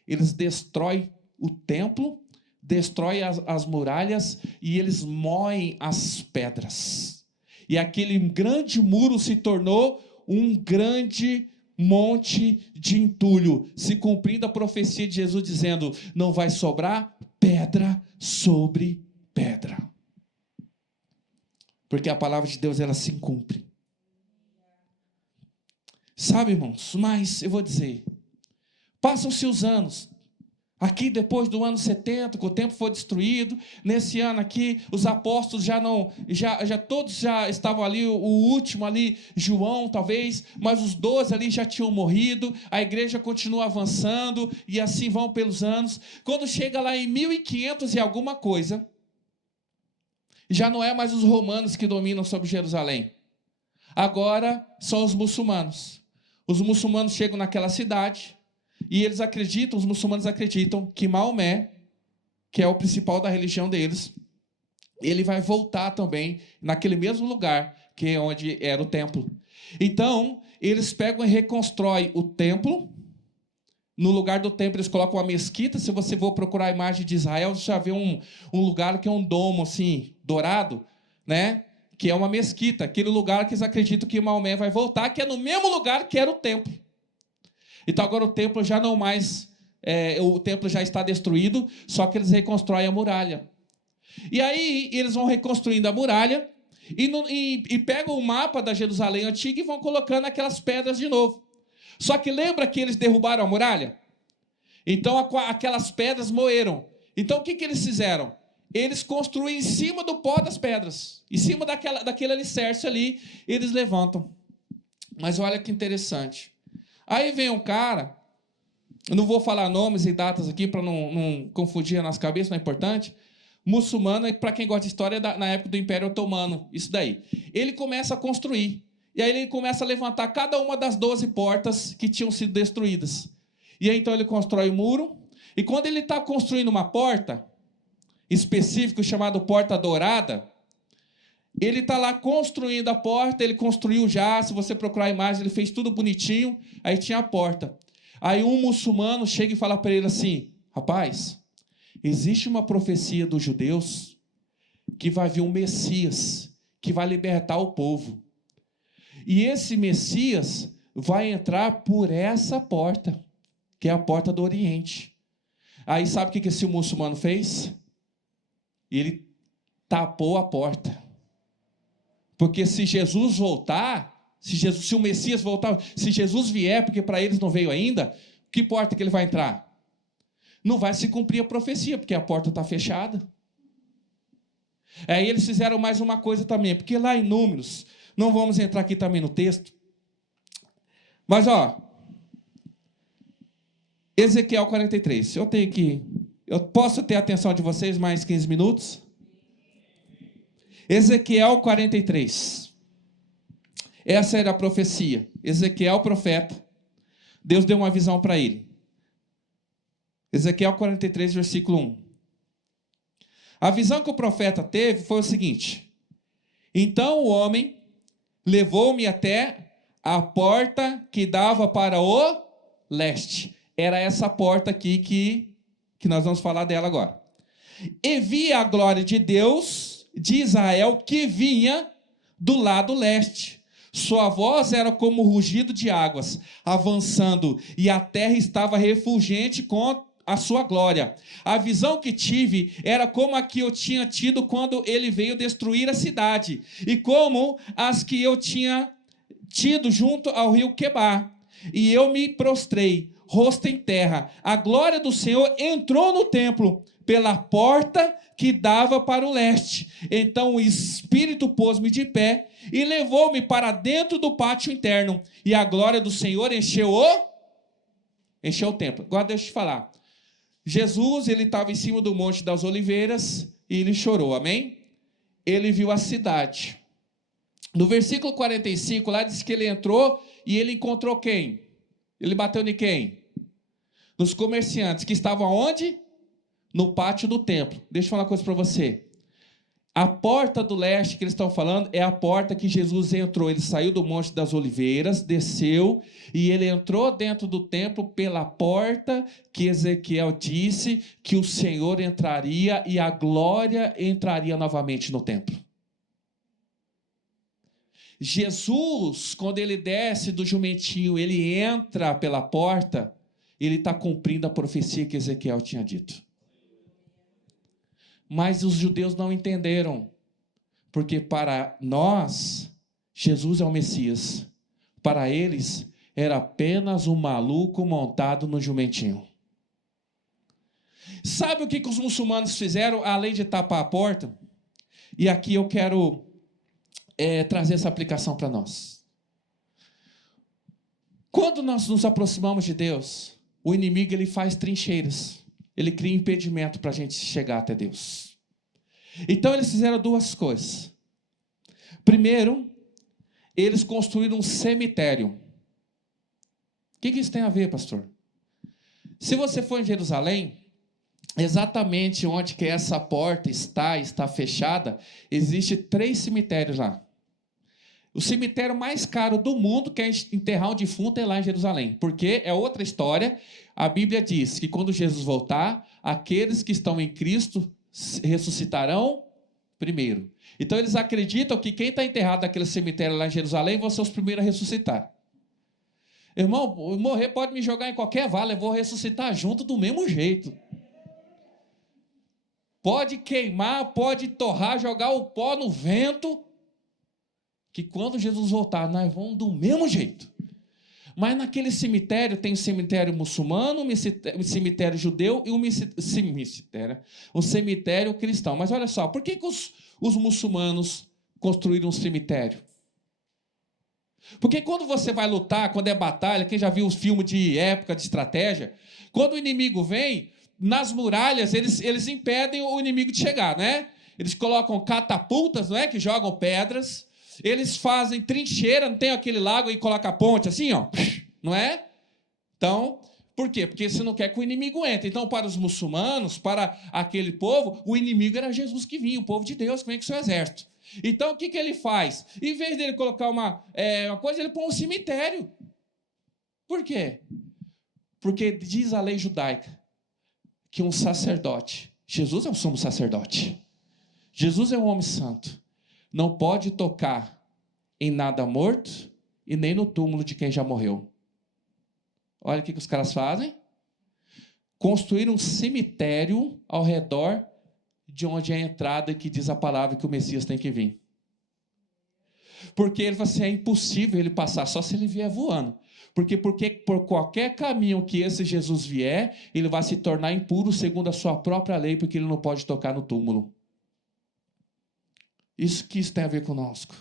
Eles destroem o templo, destroem as muralhas e eles moem as pedras. E aquele grande muro se tornou um grande monte de entulho, se cumprindo a profecia de Jesus dizendo, não vai sobrar pedra sobre pedra. Porque a palavra de Deus, ela se cumpre. Sabe, irmãos, mas eu vou dizer, passam-se os anos, Aqui, depois do ano 70, que o templo foi destruído, nesse ano aqui, os apóstolos todos já estavam ali, o último ali, João talvez, mas os 12 ali já tinham morrido, a igreja continua avançando, e assim vão pelos anos. Quando chega lá em 1500 e alguma coisa, já não é mais os romanos que dominam sobre Jerusalém. Agora são os muçulmanos. Os muçulmanos chegam naquela cidade, e os muçulmanos acreditam que Maomé, que é o principal da religião deles, ele vai voltar também naquele mesmo lugar, que é onde era o templo. Então, eles pegam e reconstroem o templo. No lugar do templo, eles colocam uma mesquita. Se você for procurar a imagem de Israel, você já vê um lugar que é um domo assim, dourado, né? Que é uma mesquita, aquele lugar que eles acreditam que Maomé vai voltar, que é no mesmo lugar que era o templo. Então agora o templo já não mais, o templo já está destruído, só que eles reconstroem a muralha. E aí eles vão reconstruindo a muralha e pegam o mapa da Jerusalém antiga e vão colocando aquelas pedras de novo. Só que lembra que eles derrubaram a muralha? Então aquelas pedras moeram. Então o que eles fizeram? Eles construem em cima do pó das pedras. Em cima daquele alicerce ali, eles levantam. Mas olha que interessante. Aí vem um cara, eu não vou falar nomes e datas aqui para não confundir a nossa cabeça, não é importante. Muçulmano, para quem gosta de história, na época do Império Otomano, isso daí. Ele começa a construir, e aí ele começa a levantar cada uma das 12 portas que tinham sido destruídas. E aí então ele constrói o muro, e quando ele está construindo uma porta específica, chamada Porta Dourada, ele está lá construindo a porta, ele construiu já, se você procurar a imagem, ele fez tudo bonitinho, aí tinha a porta. Aí um muçulmano chega e fala para ele assim, rapaz, existe uma profecia dos judeus que vai vir um Messias, que vai libertar o povo. E esse Messias vai entrar por essa porta, que é a porta do Oriente. Aí sabe o que esse muçulmano fez? Ele tapou a porta. Porque se Jesus voltar, se o Messias voltar, se Jesus vier, porque para eles não veio ainda, que porta que ele vai entrar? Não vai se cumprir a profecia, porque a porta está fechada. Aí eles fizeram mais uma coisa também, porque lá em Números, não vamos entrar aqui também no texto, mas Ezequiel 43, eu posso ter a atenção de vocês mais 15 minutos? Ezequiel 43. Essa era a profecia. Ezequiel, profeta. Deus deu uma visão para ele. Ezequiel 43, versículo 1. A visão que o profeta teve foi o seguinte. Então o homem levou-me até a porta que dava para o leste. Era essa porta aqui que nós vamos falar dela agora. E vi a glória de Deus de Israel que vinha do lado leste. Sua voz era como o rugido de águas, avançando, e a terra estava refulgente com a sua glória. A visão que tive era como a que eu tinha tido quando ele veio destruir a cidade, e como as que eu tinha tido junto ao rio Quebar. E eu me prostrei, rosto em terra. A glória do Senhor entrou no templo pela porta que dava para o leste. Então o Espírito pôs-me de pé e levou-me para dentro do pátio interno. E a glória do Senhor encheu o templo. Agora deixa eu te falar. Jesus, ele estava em cima do Monte das Oliveiras e ele chorou, amém? Ele viu a cidade. No versículo 45, lá diz que ele entrou e ele encontrou quem? Ele bateu em quem? Nos comerciantes que estavam aonde? No pátio do templo. Deixa eu falar uma coisa para você. A porta do leste que eles estão falando é a porta que Jesus entrou. Ele saiu do Monte das Oliveiras, desceu e ele entrou dentro do templo pela porta que Ezequiel disse que o Senhor entraria e a glória entraria novamente no templo. Jesus, quando ele desce do jumentinho, ele entra pela porta, ele está cumprindo a profecia que Ezequiel tinha dito. Mas os judeus não entenderam, porque para nós, Jesus é o Messias. Para eles, era apenas um maluco montado no jumentinho. Sabe o que os muçulmanos fizeram, além de tapar a porta? E aqui eu quero trazer essa aplicação para nós. Quando nós nos aproximamos de Deus, o inimigo ele faz trincheiras. Ele cria impedimento para a gente chegar até Deus. Então eles fizeram duas coisas. Primeiro, eles construíram um cemitério. O que isso tem a ver, pastor? Se você for em Jerusalém, exatamente onde que essa porta está fechada, existe 3 cemitérios lá. O cemitério mais caro do mundo, que é enterrar um defunto, é lá em Jerusalém. Porque é outra história. A Bíblia diz que quando Jesus voltar, aqueles que estão em Cristo ressuscitarão primeiro. Então eles acreditam que quem está enterrado naquele cemitério lá em Jerusalém vão ser os primeiros a ressuscitar. Irmão, morrer pode me jogar em qualquer vala, eu vou ressuscitar junto do mesmo jeito. Pode queimar, pode torrar, jogar o pó no vento, que quando Jesus voltar, nós vamos do mesmo jeito. Mas naquele cemitério tem um cemitério muçulmano, um cemitério judeu e um cemitério cristão. Mas olha só, por que os muçulmanos construíram um cemitério? Porque quando você vai lutar, quando é batalha, quem já viu os filmes de época, de estratégia, quando o inimigo vem, nas muralhas, eles impedem o inimigo de chegar, né? Eles colocam catapultas, não é? Que jogam pedras. Eles fazem trincheira, não tem aquele lago e coloca a ponte assim, ó, não é? Então, por quê? Porque você não quer que o inimigo entre. Então, para os muçulmanos, para aquele povo, o inimigo era Jesus que vinha, o povo de Deus que vem com o seu exército. Então, o que ele faz? Em vez dele colocar uma coisa, ele põe um cemitério. Por quê? Porque diz a lei judaica que um sacerdote, Jesus é o sumo sacerdote, Jesus é um homem santo, não pode tocar em nada morto e nem no túmulo de quem já morreu. Olha o que os caras fazem. Construir um cemitério ao redor de onde é a entrada que diz a palavra que o Messias tem que vir. Porque ele fala assim, é impossível ele passar, só se ele vier voando. Porque por qualquer caminho que esse Jesus vier, ele vai se tornar impuro segundo a sua própria lei, porque ele não pode tocar no túmulo. Isso tem a ver conosco.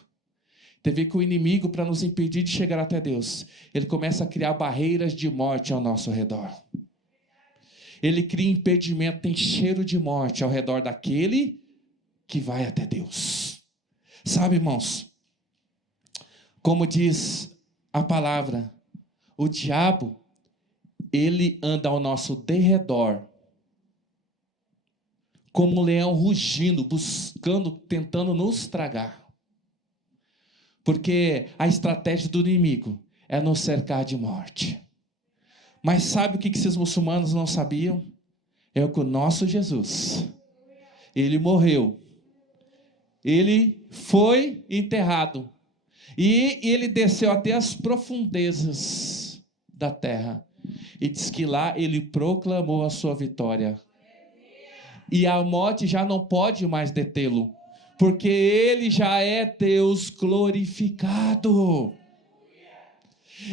Tem a ver com o inimigo, para nos impedir de chegar até Deus. Ele começa a criar barreiras de morte ao nosso redor. Ele cria impedimento, tem cheiro de morte ao redor daquele que vai até Deus. Sabe, irmãos, como diz a palavra, o diabo, ele anda ao nosso derredor, como um leão rugindo, buscando, tentando nos tragar. Porque a estratégia do inimigo é nos cercar de morte. Mas sabe o que esses muçulmanos não sabiam? É que o nosso Jesus, ele morreu, ele foi enterrado, e ele desceu até as profundezas da terra, e diz que lá ele proclamou a sua vitória, e a morte já não pode mais detê-lo, porque ele já é Deus glorificado.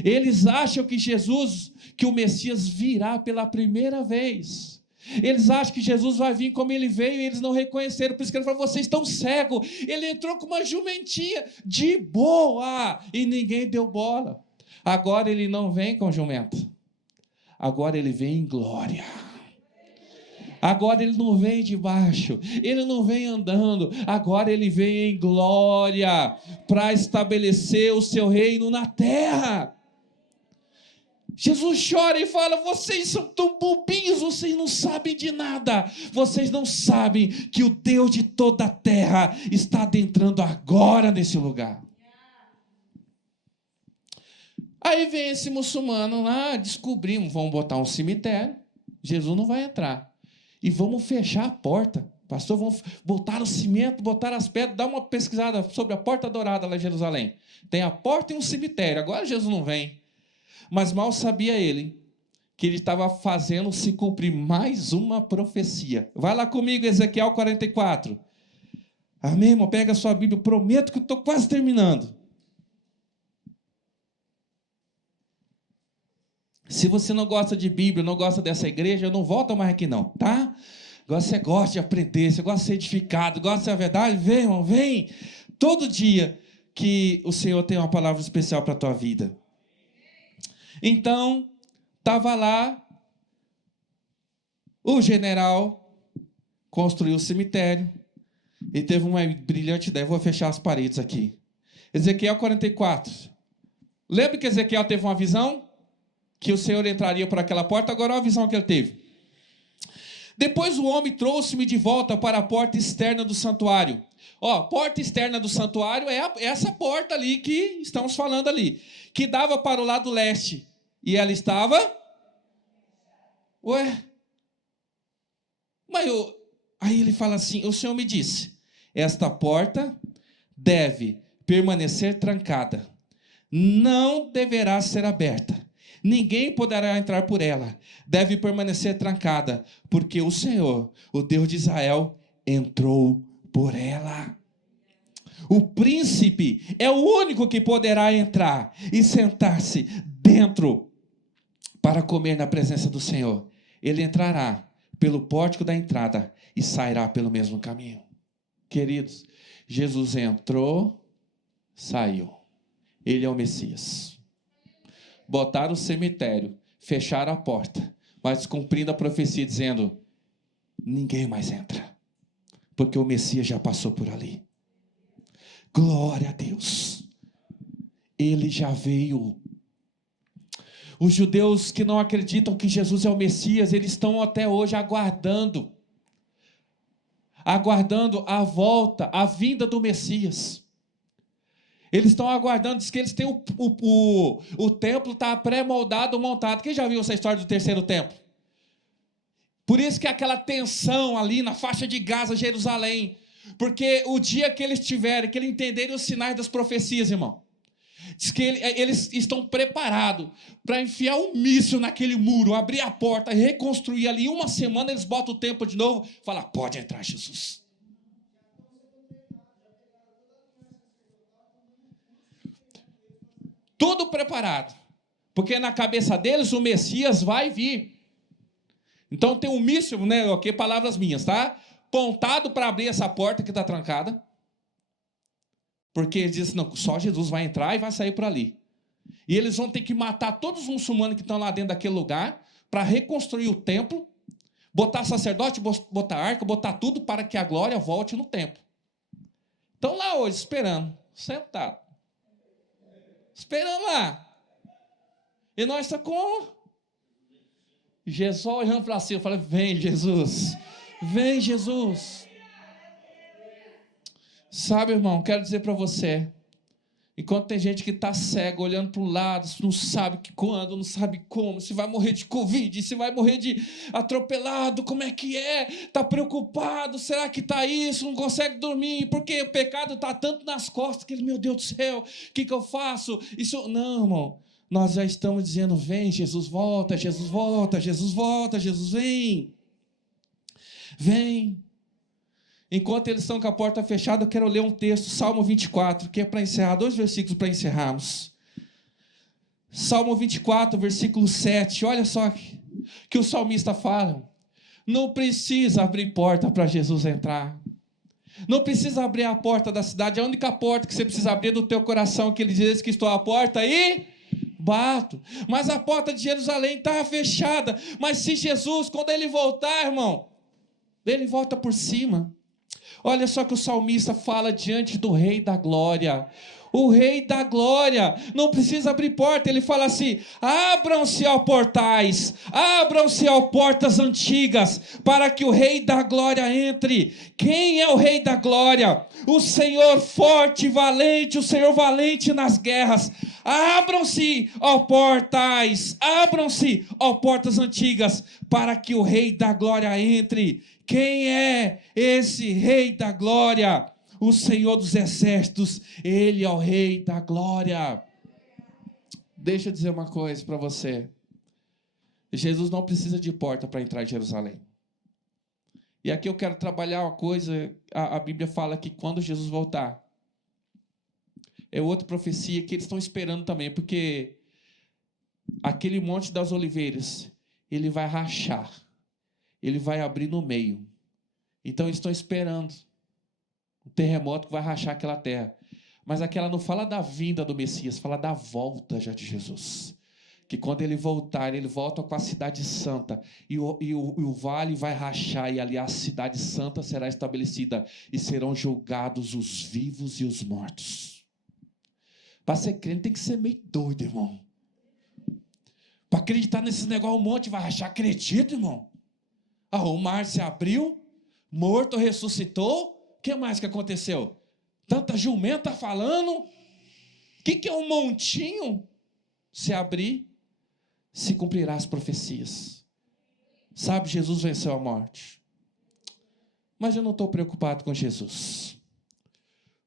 Eles acham que Jesus, que o Messias virá pela primeira vez. Eles acham que Jesus vai vir como ele veio e eles não reconheceram. Por isso que ele falou, vocês estão cegos. Ele entrou com uma jumentinha de boa e ninguém deu bola. Agora ele não vem com jumento. Agora ele vem em glória. Agora ele não vem de baixo, ele não vem andando, agora ele vem em glória para estabelecer o seu reino na terra. Jesus chora e fala, vocês são tão bobinhos, vocês não sabem de nada, vocês não sabem que o Deus de toda a terra está adentrando agora nesse lugar. Aí vem esse muçulmano lá, descobrimos, vamos botar um cemitério, Jesus não vai entrar. E vamos fechar a porta. Pastor, vamos botar o cimento, botar as pedras, dá uma pesquisada sobre a porta dourada lá em Jerusalém. Tem a porta e um cemitério. Agora Jesus não vem. Mas mal sabia ele que ele estava fazendo se cumprir mais uma profecia. Vai lá comigo, Ezequiel 44. Amém, irmão? Pega a sua Bíblia. Eu prometo que eu estou quase terminando. Se você não gosta de Bíblia, não gosta dessa igreja, não volta mais aqui não, tá? Agora você gosta de aprender, você gosta de ser edificado, gosta de ser a verdade, vem, irmão, vem. Todo dia que o Senhor tem uma palavra especial para a tua vida. Então, estava lá, o general construiu o cemitério e teve uma brilhante ideia. Vou fechar as paredes aqui. Ezequiel 44. Lembra que Ezequiel teve uma visão? Que o Senhor entraria por aquela porta. Agora olha a visão que ele teve. Depois o homem trouxe-me de volta para a porta externa do santuário. Ó, porta externa do santuário é essa porta ali que estamos falando ali, que dava para o lado leste. E ela estava... Ué? Mas aí ele fala assim, o Senhor me disse, esta porta deve permanecer trancada, não deverá ser aberta. Ninguém poderá entrar por ela. Deve permanecer trancada, porque o Senhor, o Deus de Israel, entrou por ela. O príncipe é o único que poderá entrar e sentar-se dentro para comer na presença do Senhor. Ele entrará pelo pórtico da entrada e sairá pelo mesmo caminho. Queridos, Jesus entrou, saiu. Ele é o Messias. Botaram o cemitério, fecharam a porta, mas cumprindo a profecia, dizendo, ninguém mais entra, porque o Messias já passou por ali. Glória a Deus. Ele já veio. Os judeus que não acreditam que Jesus é o Messias, eles estão até hoje aguardando a volta, a vinda do Messias. Eles estão aguardando, diz que eles têm o templo está pré-moldado, montado. Quem já viu essa história do terceiro templo? Por isso que aquela tensão ali na faixa de Gaza, Jerusalém. Porque o dia que eles tiverem, que eles entenderem os sinais das profecias, irmão, diz que eles estão preparados para enfiar um míssil naquele muro, abrir a porta, reconstruir ali. Em uma semana eles botam o templo de novo e falam, pode entrar, Jesus. Tudo preparado, porque na cabeça deles o Messias vai vir. Então tem um míssil, né? Ok, palavras minhas, tá? Pontado para abrir essa porta que está trancada, porque eles dizem, não, só Jesus vai entrar e vai sair por ali. E eles vão ter que matar todos os muçulmanos que estão lá dentro daquele lugar para reconstruir o templo, botar sacerdote, botar arca, botar tudo para que a glória volte no templo. Estão lá hoje esperando, sentado. Esperando lá. E nós estamos como? Jesus olhando para cima. Eu falei, vem Jesus. Vem Jesus. Sabe, irmão, quero dizer para você. Enquanto tem gente que está cego, olhando para o lado, não sabe que quando, não sabe como, se vai morrer de Covid, se vai morrer de atropelado, como é que é? Está preocupado, será que está isso? Não consegue dormir, porque o pecado está tanto nas costas, que ele, meu Deus do céu, o que eu faço? Isso, não, irmão, nós já estamos dizendo, vem, Jesus volta, Jesus volta, Jesus volta, Jesus vem. Vem. Enquanto eles estão com a porta fechada, eu quero ler um texto, Salmo 24, que é para encerrar, 2 versículos para encerrarmos. Salmo 24, versículo 7, olha só que o salmista fala. Não precisa abrir porta para Jesus entrar. Não precisa abrir a porta da cidade, a única porta que você precisa abrir é do teu coração, que ele diz que estou à porta e bato. Mas a porta de Jerusalém está fechada. Mas se Jesus, quando ele voltar, irmão, ele volta por cima. Olha só que o salmista fala diante do Rei da Glória. O Rei da Glória não precisa abrir porta. Ele fala assim, abram-se ó portais, abram-se ó portas antigas, para que o Rei da Glória entre. Quem é o Rei da Glória? O Senhor forte e valente, o Senhor valente nas guerras. Abram-se ó portais, abram-se ó portas antigas, para que o Rei da Glória entre. Quem é esse Rei da Glória? O Senhor dos Exércitos, Ele é o Rei da Glória. Deixa eu dizer uma coisa para você. Jesus não precisa de porta para entrar em Jerusalém. E aqui eu quero trabalhar uma coisa, a Bíblia fala que quando Jesus voltar, é outra profecia que eles estão esperando também, porque aquele monte das oliveiras, ele vai rachar, ele vai abrir no meio. Então estão esperando um terremoto que vai rachar aquela terra. Mas aquela não fala da vinda do Messias, fala da volta já de Jesus. Que quando ele voltar, ele volta com a cidade santa. E o vale vai rachar, e ali a cidade santa será estabelecida. E serão julgados os vivos e os mortos. Para ser crente tem que ser meio doido, irmão. Para acreditar nesses negócios, um monte vai rachar. Acredita, irmão? O mar se abriu, morto ressuscitou. O que mais que aconteceu? Tanta jumenta falando. O que é um montinho? Se abrir, se cumprirá as profecias. Sabe, Jesus venceu a morte. Mas eu não estou preocupado com Jesus.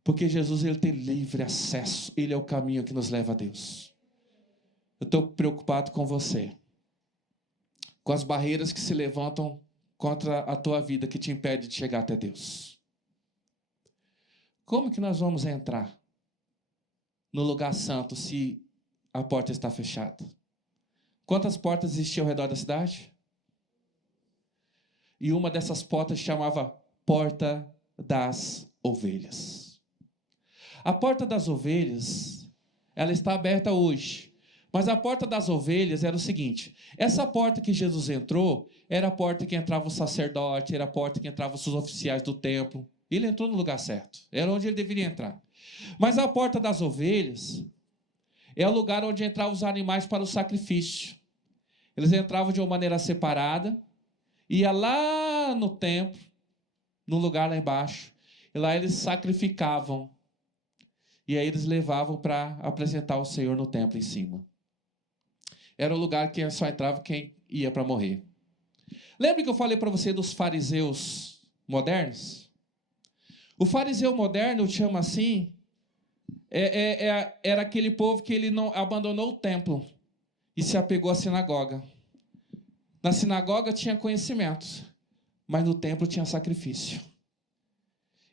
Porque Jesus, ele tem livre acesso. Ele é o caminho que nos leva a Deus. Eu estou preocupado com você. Com as barreiras que se levantam contra a tua vida, que te impede de chegar até Deus. Como que nós vamos entrar no lugar santo se a porta está fechada? Quantas portas existiam ao redor da cidade? E uma dessas portas chamava Porta das Ovelhas. A Porta das Ovelhas, ela está aberta hoje. Mas a Porta das Ovelhas era o seguinte: essa porta que Jesus entrou, era a porta que entrava o sacerdote, era a porta que entravam os oficiais do templo. Ele entrou no lugar certo, era onde ele deveria entrar. Mas a Porta das Ovelhas é o lugar onde entravam os animais para o sacrifício. Eles entravam de uma maneira separada, ia lá no templo, no lugar lá embaixo, e lá eles sacrificavam. E aí eles levavam para apresentar o Senhor no templo em cima. Era o lugar que só entrava quem ia para morrer. Lembra que eu falei para você dos fariseus modernos? O fariseu moderno, eu chamo assim, era aquele povo que ele não abandonou o templo e se apegou à sinagoga. Na sinagoga tinha conhecimento, mas no templo tinha sacrifício.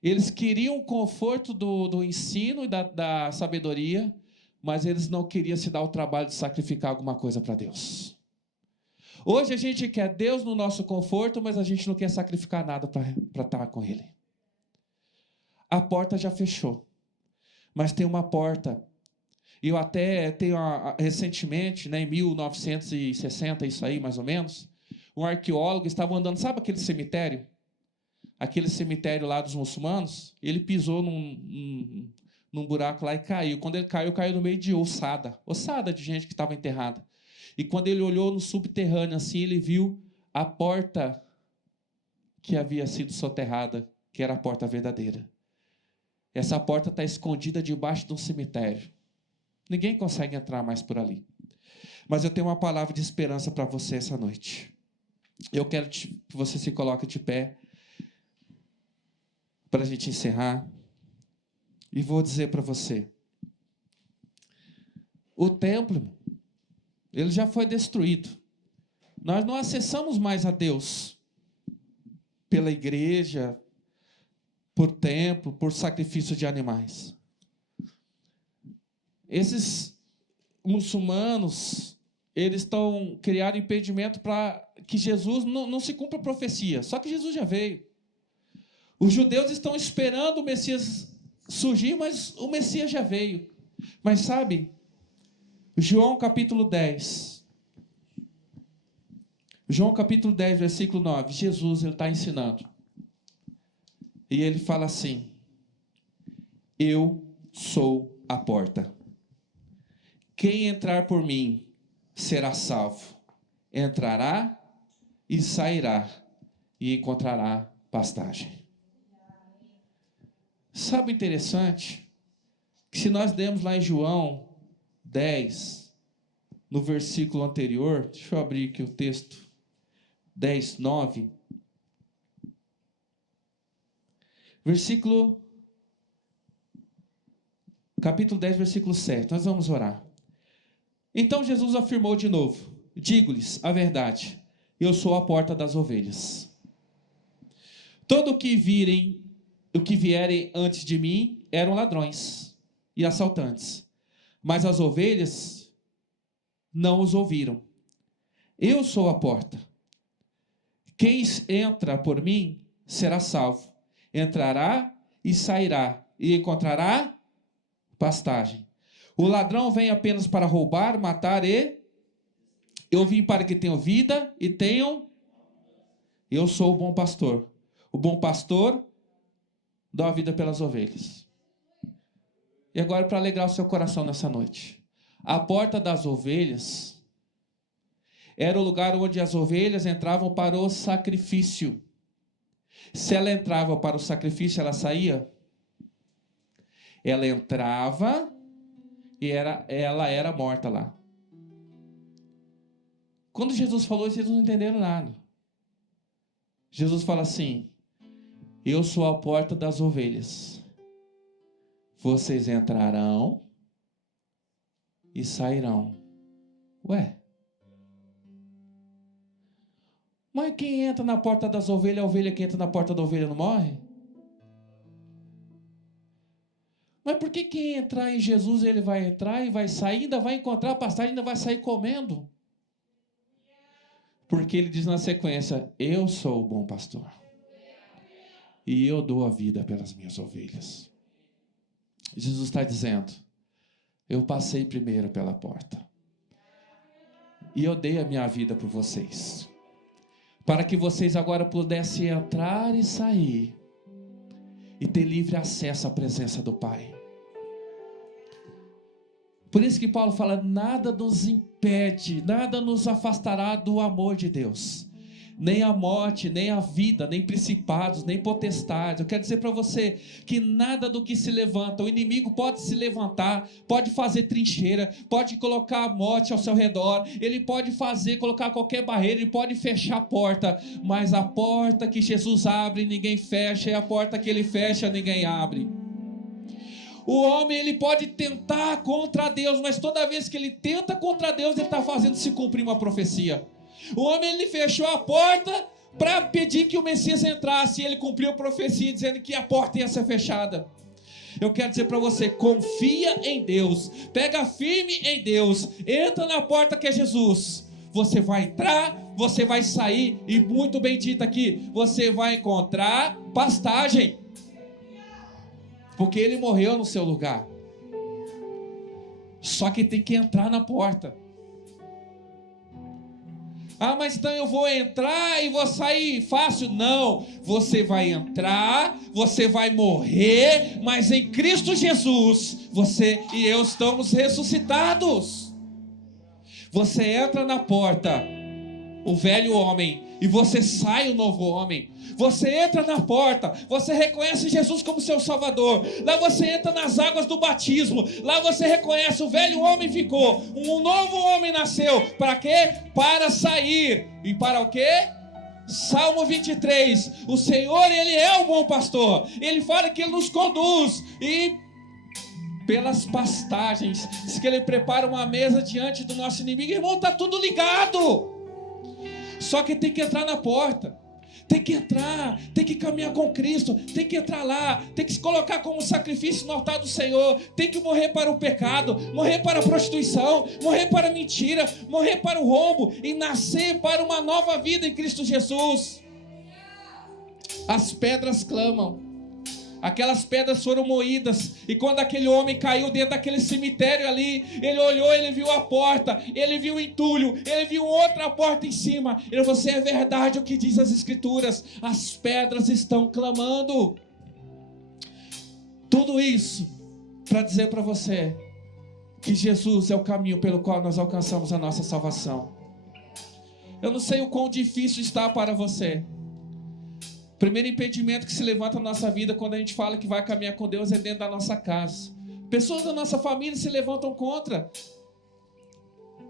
Eles queriam o conforto do ensino e da sabedoria, mas eles não queriam se dar o trabalho de sacrificar alguma coisa para Deus. Hoje a gente quer Deus no nosso conforto, mas a gente não quer sacrificar nada para estar com Ele. A porta já fechou, mas tem uma porta. Eu até tenho, recentemente, em 1960, isso aí mais ou menos, um arqueólogo estava andando, sabe aquele cemitério? Aquele cemitério lá dos muçulmanos? Ele pisou num buraco lá e caiu. Quando ele caiu, caiu no meio de ossada de gente que estava enterrada. E quando ele olhou no subterrâneo assim, ele viu a porta que havia sido soterrada, que era a porta verdadeira. Essa porta está escondida debaixo de um cemitério. Ninguém consegue entrar mais por ali. Mas eu tenho uma palavra de esperança para você essa noite. Eu quero que você se coloque de pé para a gente encerrar. E vou dizer para você. O templo, ele já foi destruído. Nós não acessamos mais a Deus pela igreja, por templo, por sacrifício de animais. Esses muçulmanos, eles estão criando impedimento para que Jesus não se cumpra a profecia. Só que Jesus já veio. Os judeus estão esperando o Messias surgir, mas o Messias já veio. Mas sabe, João capítulo 10. João capítulo 10, versículo 9. Jesus, ele está ensinando. E ele fala assim: eu sou a porta. Quem entrar por mim será salvo. Entrará e sairá e encontrará pastagem. Sabe o interessante? Que se nós demos lá em João 10, no versículo anterior, deixa eu abrir aqui o texto, 10, 9. Capítulo 10, versículo 7. Nós vamos orar. Então Jesus afirmou de novo: digo-lhes a verdade, eu sou a porta das ovelhas. Todo o que vierem antes de mim eram ladrões e assaltantes, mas as ovelhas não os ouviram. Eu sou a porta. Quem entra por mim será salvo. Entrará e sairá e encontrará pastagem. O ladrão vem apenas para roubar, matar e... Eu vim para que tenham vida e tenham... Eu sou o bom pastor. O bom pastor dá a vida pelas ovelhas. E agora, para alegrar o seu coração nessa noite. A porta das ovelhas era o lugar onde as ovelhas entravam para o sacrifício. Se ela entrava para o sacrifício, ela saía? Ela entrava e ela era morta lá. Quando Jesus falou isso, eles não entenderam nada. Jesus fala assim: eu sou a porta das ovelhas. Vocês entrarão e sairão. Ué? Mas quem entra na porta das ovelhas, a ovelha que entra na porta da ovelha não morre? Mas por que quem entrar em Jesus, ele vai entrar e vai sair, ainda vai encontrar a pastagem, ainda vai sair comendo? Porque ele diz na sequência: eu sou o bom pastor. E eu dou a vida pelas minhas ovelhas. Jesus está dizendo: eu passei primeiro pela porta. E eu dei a minha vida por vocês. Para que vocês agora pudessem entrar e sair. E ter livre acesso à presença do Pai. Por isso que Paulo fala: nada nos impede, nada nos afastará do amor de Deus. Nem a morte, nem a vida, nem principados, nem potestades. Eu quero dizer para você que nada do que se levanta, o inimigo pode se levantar, pode fazer trincheira, pode colocar a morte ao seu redor, ele pode colocar qualquer barreira, ele pode fechar a porta, mas a porta que Jesus abre, ninguém fecha, e a porta que ele fecha, ninguém abre. O homem, ele pode tentar contra Deus, mas toda vez que ele tenta contra Deus, ele está fazendo se cumprir uma profecia. O homem, ele fechou a porta para pedir que o Messias entrasse, e ele cumpriu a profecia dizendo que a porta ia ser fechada. Eu quero dizer para você: confia em Deus, pega firme em Deus, entra na porta que é Jesus. Você vai entrar, você vai sair, e muito bem dito aqui, você vai encontrar pastagem. Porque ele morreu no seu lugar. Só que tem que entrar na porta. Ah, mas então eu vou entrar e vou sair fácil? Não, você vai entrar, você vai morrer, mas em Cristo Jesus, você e eu estamos ressuscitados. Você entra na porta, o velho homem, e você sai o novo homem. Você entra na porta, você reconhece Jesus como seu Salvador. Lá você entra nas águas do batismo. Lá você reconhece: o velho homem ficou, um novo homem nasceu. Para quê? Para sair. E para o quê? Salmo 23. O Senhor, ele é o bom pastor. Ele fala que ele nos conduz e pelas pastagens, diz que ele prepara uma mesa diante do nosso inimigo. Irmão, está tudo ligado. Só que tem que entrar na porta. Tem que entrar, tem que caminhar com Cristo, tem que entrar lá, tem que se colocar como sacrifício no altar do Senhor, tem que morrer para o pecado, morrer para a prostituição, morrer para a mentira, morrer para o roubo e nascer para uma nova vida em Cristo Jesus. As pedras clamam. Aquelas pedras foram moídas, e quando aquele homem caiu dentro daquele cemitério ali, ele olhou, ele viu a porta, ele viu o entulho, ele viu outra porta em cima. Ele falou: você é verdade o que diz as Escrituras, as pedras estão clamando. Tudo isso para dizer para você que Jesus é o caminho pelo qual nós alcançamos a nossa salvação. Eu não sei o quão difícil está para você. O primeiro impedimento que se levanta na nossa vida quando a gente fala que vai caminhar com Deus é dentro da nossa casa. Pessoas da nossa família se levantam contra,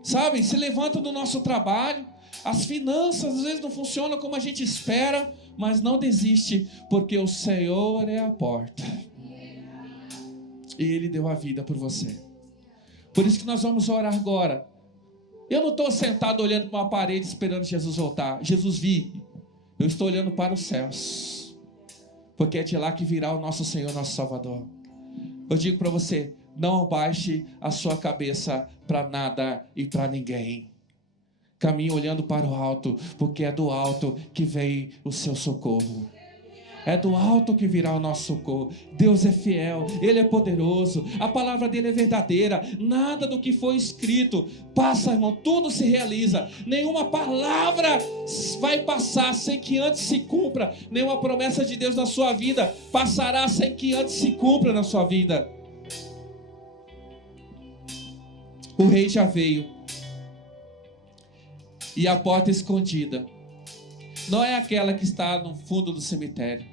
sabe? Se levantam do nosso trabalho. As finanças às vezes não funcionam como a gente espera, mas não desiste, porque o Senhor é a porta. E Ele deu a vida por você. Por isso que nós vamos orar agora. Eu não estou sentado olhando para uma parede esperando Jesus voltar. Jesus vir. Eu estou olhando para os céus, porque é de lá que virá o nosso Senhor, nosso Salvador. Eu digo para você: Não abaixe a sua cabeça para nada e para ninguém. Caminhe olhando para o alto, porque é do alto que vem o seu socorro. É do alto que virá o nosso socorro. Deus é fiel, Ele é poderoso, a palavra dEle é verdadeira. Nada do que foi escrito passa, irmão, tudo se realiza. Nenhuma palavra vai passar sem que antes se cumpra. Nenhuma promessa de Deus na sua vida passará sem que antes se cumpra na sua vida. O rei já veio. E a porta escondida não é aquela que está no fundo do cemitério,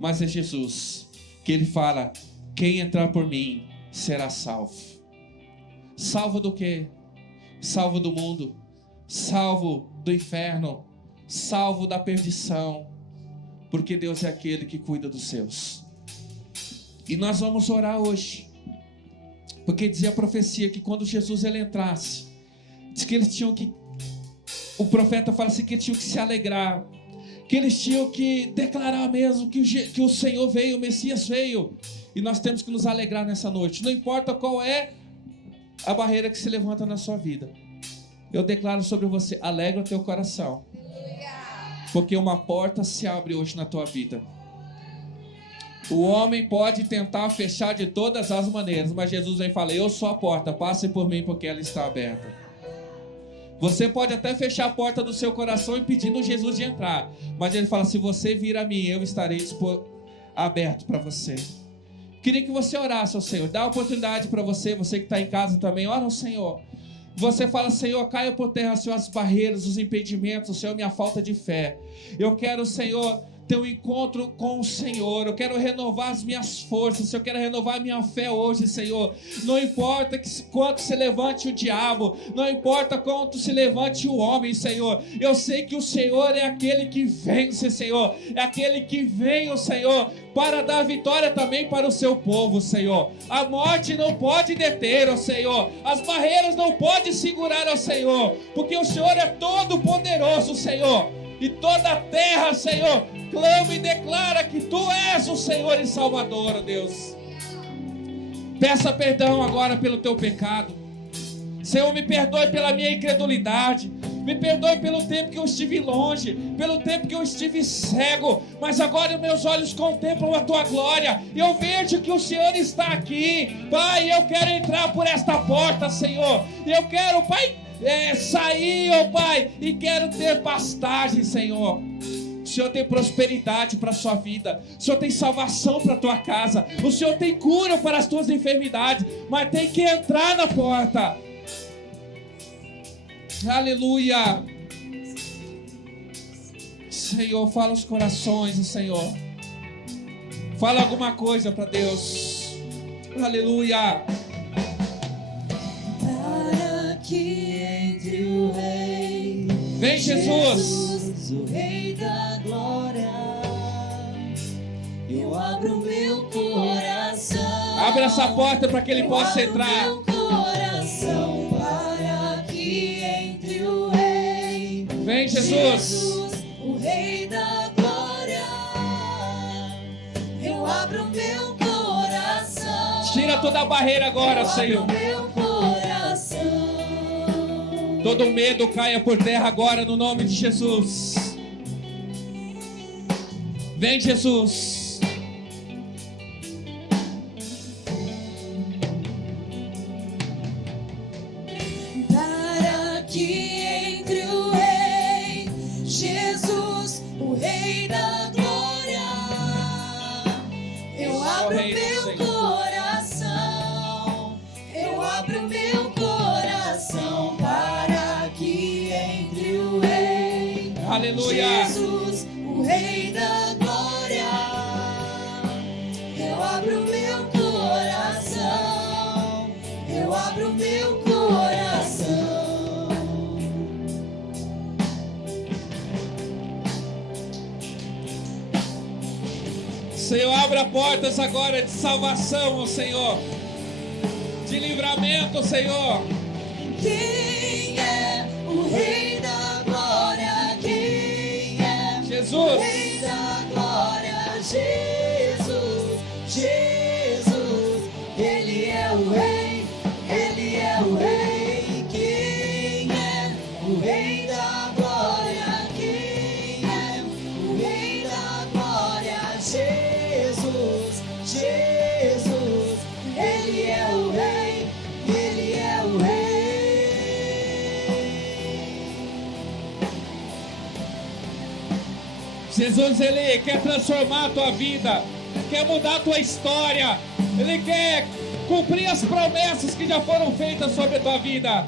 mas é Jesus, que Ele fala: quem entrar por mim será salvo. Salvo do quê? Salvo do mundo, salvo do inferno, salvo da perdição, porque Deus é aquele que cuida dos seus. E nós vamos orar hoje, porque dizia a profecia que quando Jesus ele entrasse, diz que eles tinham que, o profeta fala assim, que eles tinham que se alegrar, que eles tinham que declarar mesmo que o Senhor veio, o Messias veio. E nós temos que nos alegrar nessa noite. Não importa qual é a barreira que se levanta na sua vida. Eu declaro sobre você: alegra o teu coração, porque uma porta se abre hoje na tua vida. O homem pode tentar fechar de todas as maneiras, mas Jesus vem e fala: eu sou a porta, passe por mim porque ela está aberta. Você pode até fechar a porta do seu coração e pedindo Jesus de entrar, mas Ele fala: se você vir a mim, eu estarei aberto para você. Queria que você orasse ao Senhor. Dá oportunidade para você que está em casa também. Ora ao Senhor. Você fala: Senhor, caia por terra, Senhor, as barreiras, os impedimentos, Senhor, minha falta de fé. Eu quero, Senhor, ter um encontro com o Senhor. Eu quero renovar as minhas forças. Eu quero renovar a minha fé hoje, Senhor. Não importa quanto se levante o diabo, não importa quanto se levante o homem, Senhor. Eu sei que o Senhor é aquele que vence, Senhor. É aquele que vem, o Senhor, para dar vitória também para o seu povo, Senhor. A morte não pode deter, ó Senhor. As barreiras não podem segurar, ó Senhor, porque o Senhor é todo poderoso, Senhor. E toda a terra, Senhor, clama e declara que Tu és o Senhor e Salvador, ó Deus. Peça perdão agora pelo teu pecado. Senhor, me perdoe pela minha incredulidade. Me perdoe pelo tempo que eu estive longe, pelo tempo que eu estive cego. Mas agora meus olhos contemplam a Tua glória. Eu vejo que o Senhor está aqui. Pai, eu quero entrar por esta porta, Senhor. Eu quero, Pai, sair, ó Pai, e quero ter pastagem, Senhor. O Senhor tem prosperidade para a sua vida. O Senhor tem salvação para a tua casa. O Senhor tem cura para as tuas enfermidades. Mas tem que entrar na porta. Aleluia. Senhor, fala os corações, Senhor. Fala alguma coisa para Deus. Aleluia. Para que entre o Rei, vem Jesus, o Rei da glória. Eu abro meu coração. Abre essa porta para que Ele possa entrar. Meu coração para que entre o Rei. Vem Jesus, o Rei da glória. Eu abro meu coração. Tira toda a barreira agora, Senhor. Meu coração. Todo medo caia por terra agora no nome de Jesus. Vem Jesus. Para que entre o Rei, Jesus, o Rei da glória. Eu abro meu coração. Eu abro meu coração para que entre o Rei. Aleluia. Jesus, o Rei da glória. Eu abro meu coração. Eu abro meu coração. Senhor, abra portas agora de salvação, Senhor. De livramento, Senhor. Quem é o Rei da glória? Quem é Jesus. o Rei da glória? Jesus, Jesus, Ele é o Jesus, Ele quer transformar a tua vida, quer mudar a tua história, Ele quer cumprir as promessas que já foram feitas sobre a tua vida.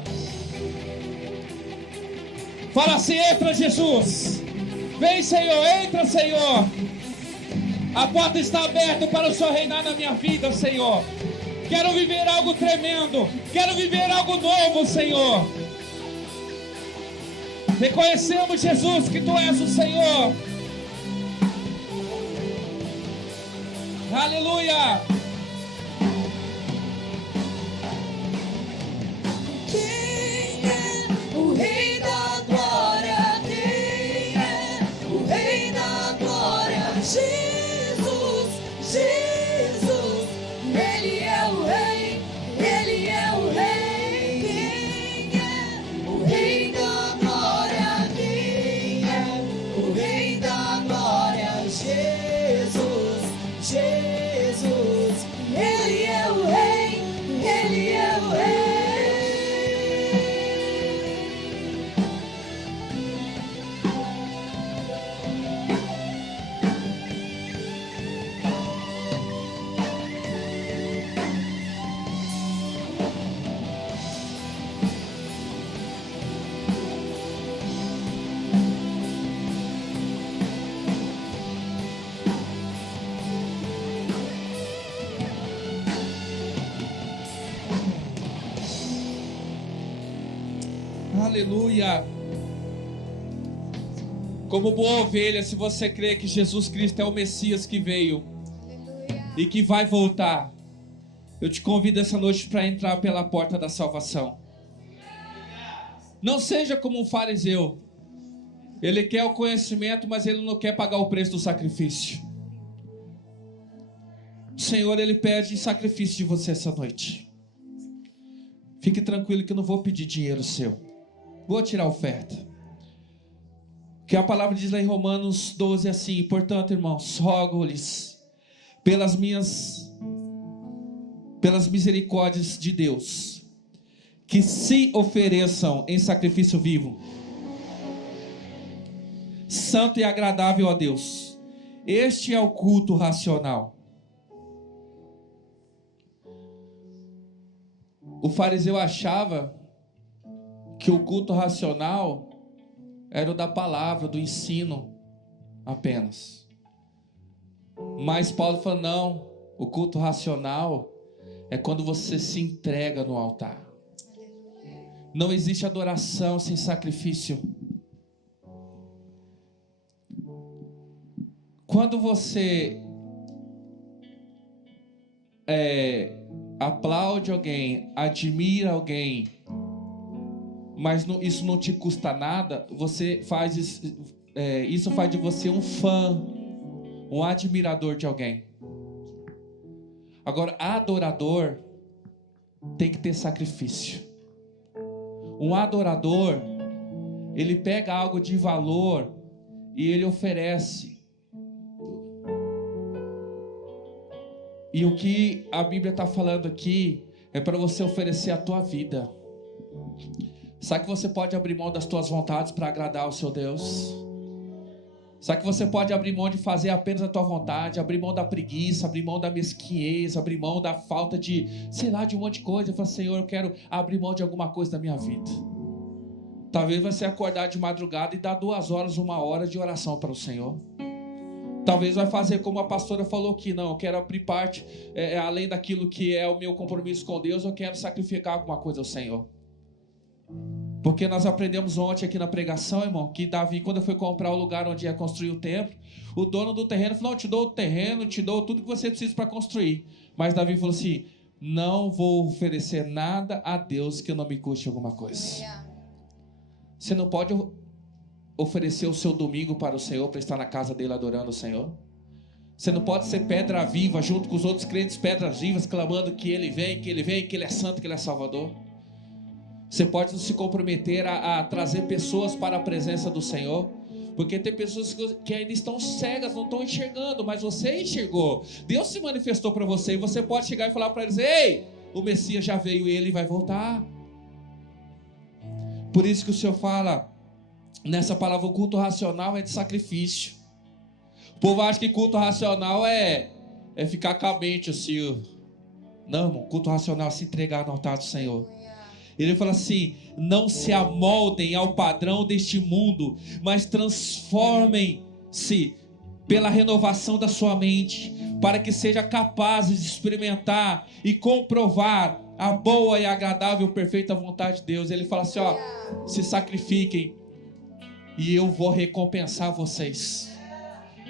Fala assim: entra, Jesus. Vem, Senhor, entra, Senhor. A porta está aberta para o Senhor reinar na minha vida, Senhor. Quero viver algo tremendo, quero viver algo novo, Senhor. Reconhecemos, Jesus, que Tu és o Senhor. Aleluia. Quem é o Rei da Glória? Quem é o Rei da Glória? Jesus, Jesus, Ele é o Rei, Ele é o Rei. Quem é o Rei da Glória? Quem é o Rei da Glória? Jesus, Jesus, Ele é o Rei, Ele é o Rei. Aleluia. Como boa ovelha, se você crê que Jesus Cristo é o Messias que veio e que vai voltar, eu te convido essa noite para entrar pela porta da salvação. Não seja como um fariseu. Ele quer o conhecimento, mas ele não quer pagar o preço do sacrifício. O Senhor, Ele pede sacrifício de você essa noite. Fique tranquilo que eu não vou pedir dinheiro seu. Vou tirar a oferta. Que a palavra diz lá em Romanos 12 assim: portanto, irmãos, rogo-lhes pelas misericórdias de Deus, que se ofereçam em sacrifício vivo, santo e agradável a Deus. Este é o culto racional. O fariseu achava que o culto racional era o da palavra, do ensino apenas. Mas Paulo falou: não, o culto racional é quando você se entrega no altar. Não existe adoração sem sacrifício. Quando você aplaude alguém, admira alguém, mas isso não te custa nada, você faz isso faz de você um fã, um admirador de alguém. Agora, adorador tem que ter sacrifício. Um adorador, ele pega algo de valor e ele oferece. E o que a Bíblia está falando aqui é para você oferecer a tua vida. Sabe que você pode abrir mão das tuas vontades para agradar ao seu Deus? Sabe que você pode abrir mão de fazer apenas a tua vontade, abrir mão da preguiça, abrir mão da mesquinhez, abrir mão da falta de, de um monte de coisa. Eu falo: Senhor, eu quero abrir mão de alguma coisa da minha vida. Talvez você acordar de madrugada e dar 2 horas, 1 hora de oração para o Senhor. Talvez vai fazer como a pastora falou aqui: não, eu quero abrir parte, além daquilo que é o meu compromisso com Deus, eu quero sacrificar alguma coisa ao Senhor. Porque nós aprendemos ontem aqui na pregação, irmão, que Davi, quando foi comprar o lugar onde ia construir o templo, o dono do terreno falou: não, eu te dou o terreno, te dou tudo que você precisa para construir. Mas Davi falou assim: não vou oferecer nada a Deus que não me custe alguma coisa. Você não pode oferecer o seu domingo para o Senhor, para estar na casa dele adorando o Senhor. Você não pode ser pedra viva junto com os outros crentes pedras vivas, clamando que Ele vem, que Ele vem, que Ele é santo, que Ele é Salvador. Você pode se comprometer a trazer pessoas para a presença do Senhor, porque tem pessoas que ainda estão cegas, não estão enxergando, mas você enxergou. Deus se manifestou para você e você pode chegar e falar para eles: ei, o Messias já veio e Ele vai voltar. Por isso que o Senhor fala nessa palavra: o culto racional é de sacrifício. povo acha que culto racional é ficar com a mente assim. Não, irmão, culto racional é se entregar no altar do Senhor. Ele fala assim: não se amoldem ao padrão deste mundo, mas transformem-se pela renovação da sua mente, para que seja capazes de experimentar e comprovar a boa e agradável e perfeita vontade de Deus. Ele fala assim, ó: se sacrifiquem e eu vou recompensar vocês.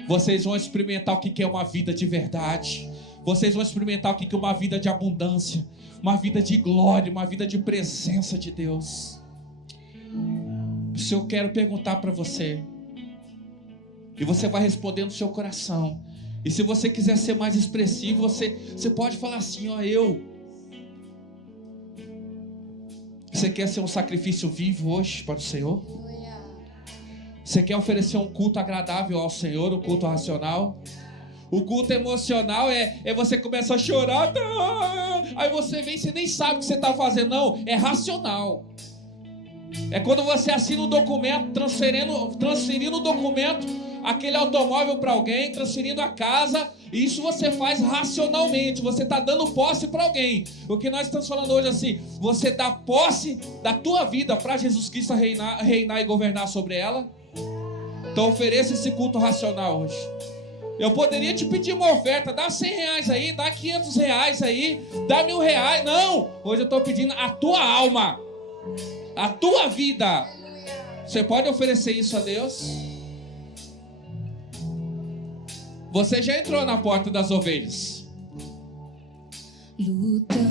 Vocês vão experimentar o que é uma vida de verdade. Vocês vão experimentar o que é uma vida de abundância, uma vida de glória, uma vida de presença de Deus. Isso eu quero perguntar para você, e você vai responder no seu coração. E se você quiser ser mais expressivo, você pode falar assim, ó: Você quer ser um sacrifício vivo hoje para o Senhor? Você quer oferecer um culto agradável ao Senhor, um culto racional? O culto emocional é você começa a chorar, aí você vem e você nem sabe o que você está fazendo. Não, é racional. É quando você assina um documento, transferindo o documento, aquele automóvel para alguém, transferindo a casa. Isso você faz racionalmente. Você está dando posse para alguém. O que nós estamos falando hoje assim, você dá posse da tua vida para Jesus Cristo reinar e governar sobre ela. Então ofereça esse culto racional hoje. Eu poderia te pedir uma oferta, dá 100 reais aí, dá 500 reais aí, dá 1.000 reais. Não, hoje eu estou pedindo a tua alma, a tua vida. Você pode oferecer isso a Deus? Você já entrou na porta das ovelhas. Luta.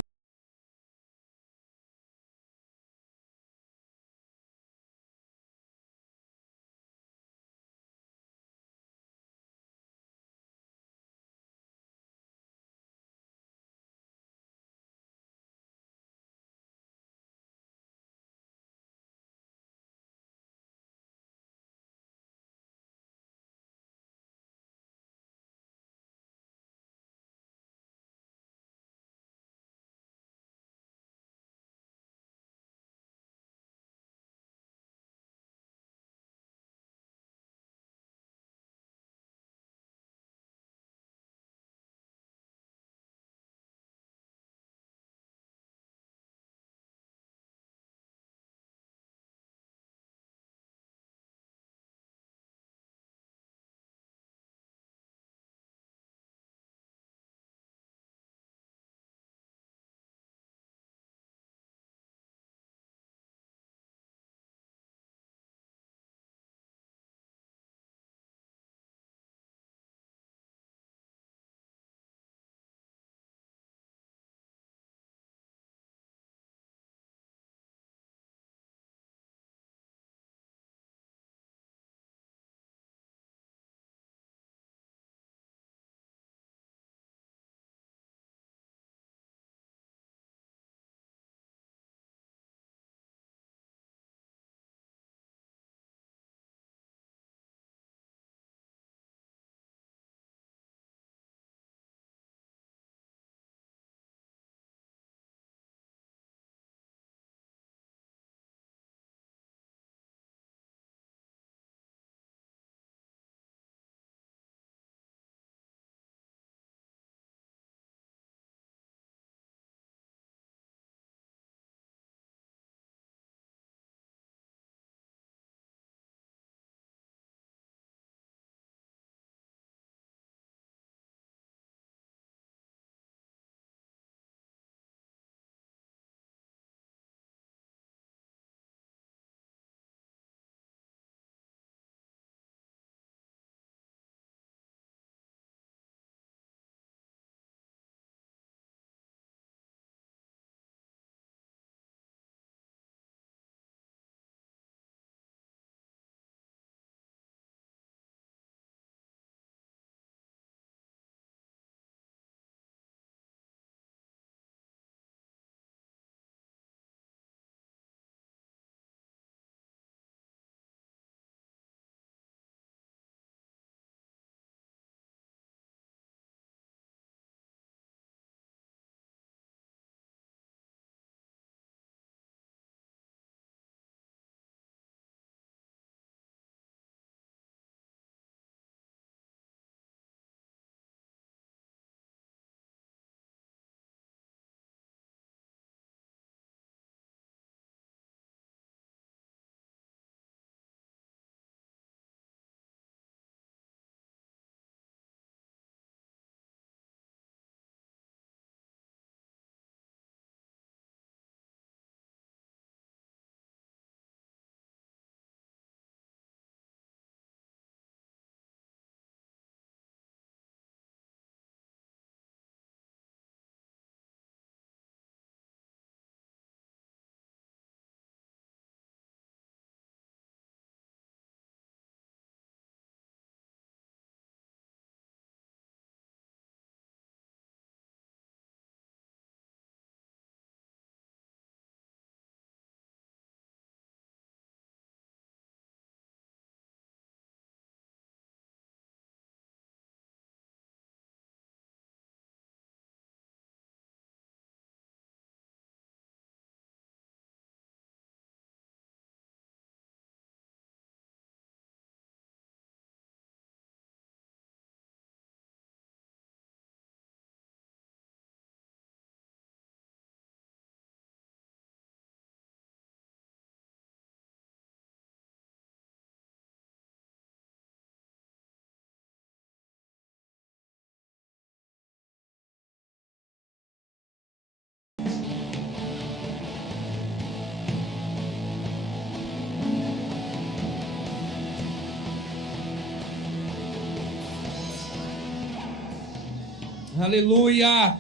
Aleluia!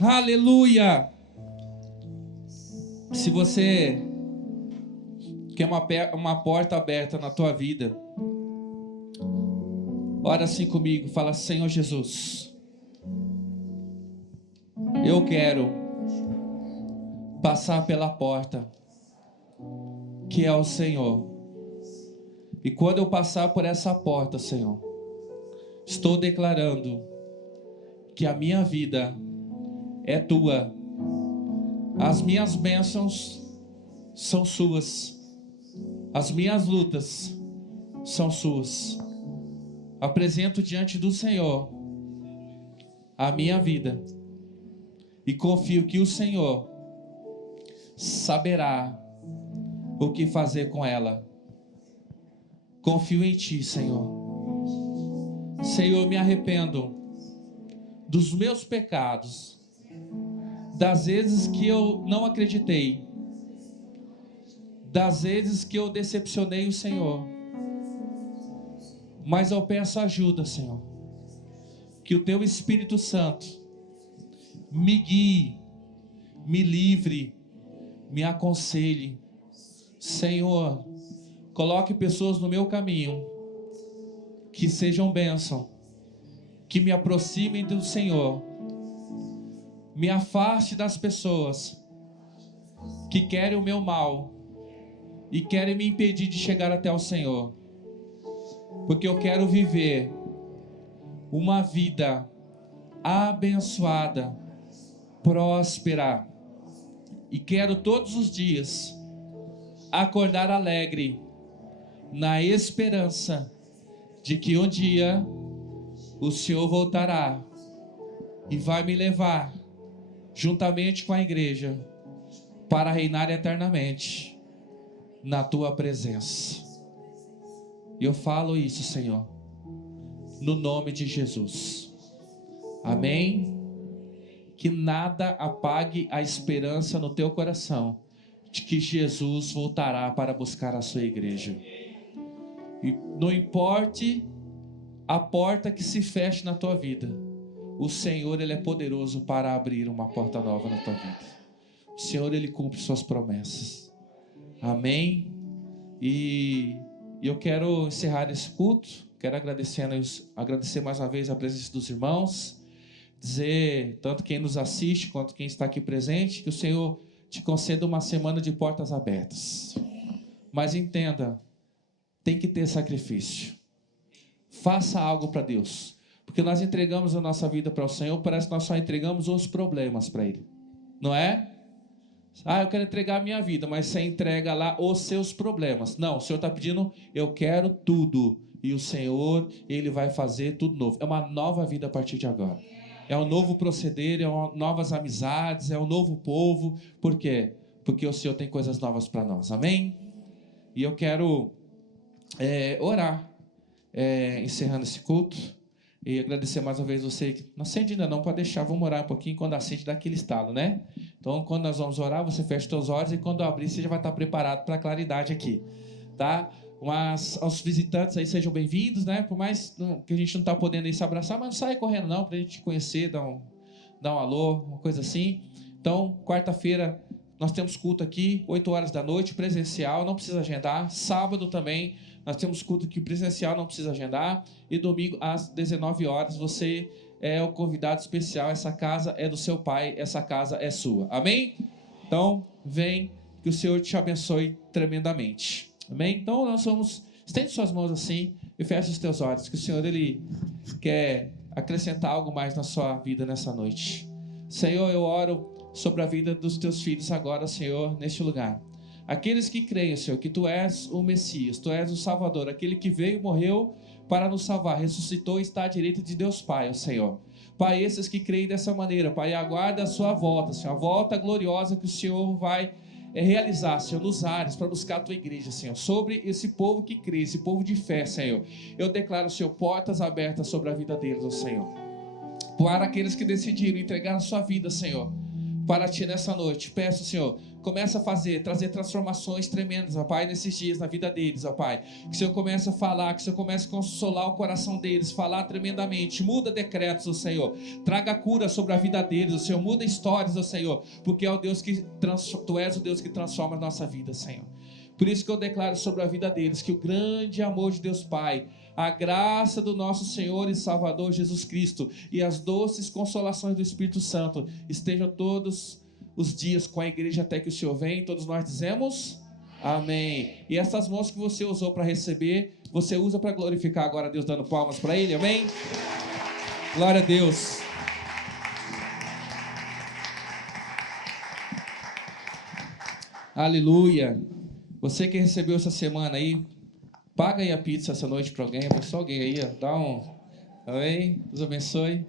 Aleluia! Se você quer uma porta aberta na tua vida, ora assim comigo, fala: Senhor Jesus, eu quero passar pela porta que é o Senhor. E quando eu passar por essa porta, Senhor, estou declarando que a minha vida é tua. As minhas bênçãos são suas. As minhas lutas são suas. Apresento diante do Senhor a minha vida e confio que o Senhor saberá o que fazer com ela. Confio em Ti, Senhor. Senhor, me arrependo dos meus pecados, das vezes que eu não acreditei, das vezes que eu decepcionei o Senhor. Mas eu peço ajuda, Senhor, que o Teu Espírito Santo me guie, me livre, me aconselhe. Senhor, coloque pessoas no meu caminho que sejam bênção, que me aproximem do Senhor. Me afaste das pessoas que querem o meu mal e querem me impedir de chegar até o Senhor, porque eu quero viver uma vida abençoada, próspera, e quero todos os dias acordar alegre, na esperança de que um dia o Senhor voltará e vai me levar juntamente com a igreja para reinar eternamente na Tua presença. Eu falo isso, Senhor, no nome de Jesus. Amém? Que nada apague a esperança no teu coração de que Jesus voltará para buscar a sua igreja. E não importe a porta que se feche na tua vida, o Senhor, Ele é poderoso para abrir uma porta nova na tua vida. O Senhor, Ele cumpre suas promessas. Amém? E eu quero encerrar esse culto. Quero agradecer mais uma vez a presença dos irmãos. Dizer, tanto quem nos assiste quanto quem está aqui presente, que o Senhor te conceda uma semana de portas abertas. Mas entenda, tem que ter sacrifício. Faça algo para Deus. Porque nós entregamos a nossa vida para o Senhor, parece que nós só entregamos os problemas para Ele. Não é? Eu quero entregar a minha vida, mas você entrega lá os seus problemas. Não, o Senhor está pedindo, eu quero tudo. E o Senhor, Ele vai fazer tudo novo. É uma nova vida a partir de agora. É um novo proceder, novas amizades, é um novo povo. Por quê? Porque o Senhor tem coisas novas para nós. Amém? E eu quero orar, encerrando esse culto. E agradecer mais uma vez você que não acende ainda não, pode deixar, vamos orar um pouquinho. Quando acende dá aquele estalo, né? Então quando nós vamos orar, você fecha os seus olhos, e quando eu abrir você já vai estar preparado para a claridade aqui, tá? Mas aos visitantes aí, sejam bem-vindos, né? Por mais que a gente não está podendo aí se abraçar, mas não sai correndo não, para a gente conhecer, dar um alô, uma coisa assim. Então, quarta-feira nós temos culto aqui, 8 horas da noite, presencial, não precisa agendar. Sábado também nós temos culto aqui presencial, não precisa agendar. E domingo às 19 horas você é o convidado especial. Essa casa é do seu pai, essa casa é sua. Amém? Então, vem, que o Senhor te abençoe tremendamente. Amém? Então nós vamos, estende suas mãos assim e feche os teus olhos, que o Senhor, Ele quer acrescentar algo mais na sua vida nessa noite. Senhor, eu oro sobre a vida dos teus filhos agora, Senhor, neste lugar. Aqueles que creem, Senhor, que Tu és o Messias, Tu és o Salvador, aquele que veio, morreu para nos salvar, ressuscitou e está à direita de Deus Pai, Senhor. Pai, esses que creem dessa maneira, Pai, aguarda a sua volta, Senhor, a volta gloriosa que o Senhor vai realizar, Senhor, nos ares, para buscar a Tua igreja, Senhor, sobre esse povo que crê, esse povo de fé, Senhor. Eu declaro, Senhor, portas abertas sobre a vida deles, ó Senhor. Para aqueles que decidiram entregar a sua vida, Senhor, para Ti nessa noite. Peço, Senhor, começa a trazer transformações tremendas, ó Pai, nesses dias, na vida deles, ó Pai. Que o Senhor comece a falar, que o Senhor comece a consolar o coração deles, falar tremendamente. Muda decretos, ó Senhor. Traga cura sobre a vida deles, ó Senhor. Muda histórias, ó Senhor. Porque é o Deus que Tu és o Deus que transforma a nossa vida, Senhor. Por isso que eu declaro sobre a vida deles que o grande amor de Deus Pai, a graça do nosso Senhor e Salvador Jesus Cristo e as doces consolações do Espírito Santo estejam todos os dias com a igreja até que o Senhor venha. Todos nós dizemos amém. E essas mãos que você usou para receber, você usa para glorificar agora a Deus, dando palmas para Ele, amém? Glória a Deus. Aleluia. Você que recebeu essa semana aí, paga aí a pizza essa noite para alguém, abençoa alguém aí, ó. Dá um... Amém? Deus abençoe.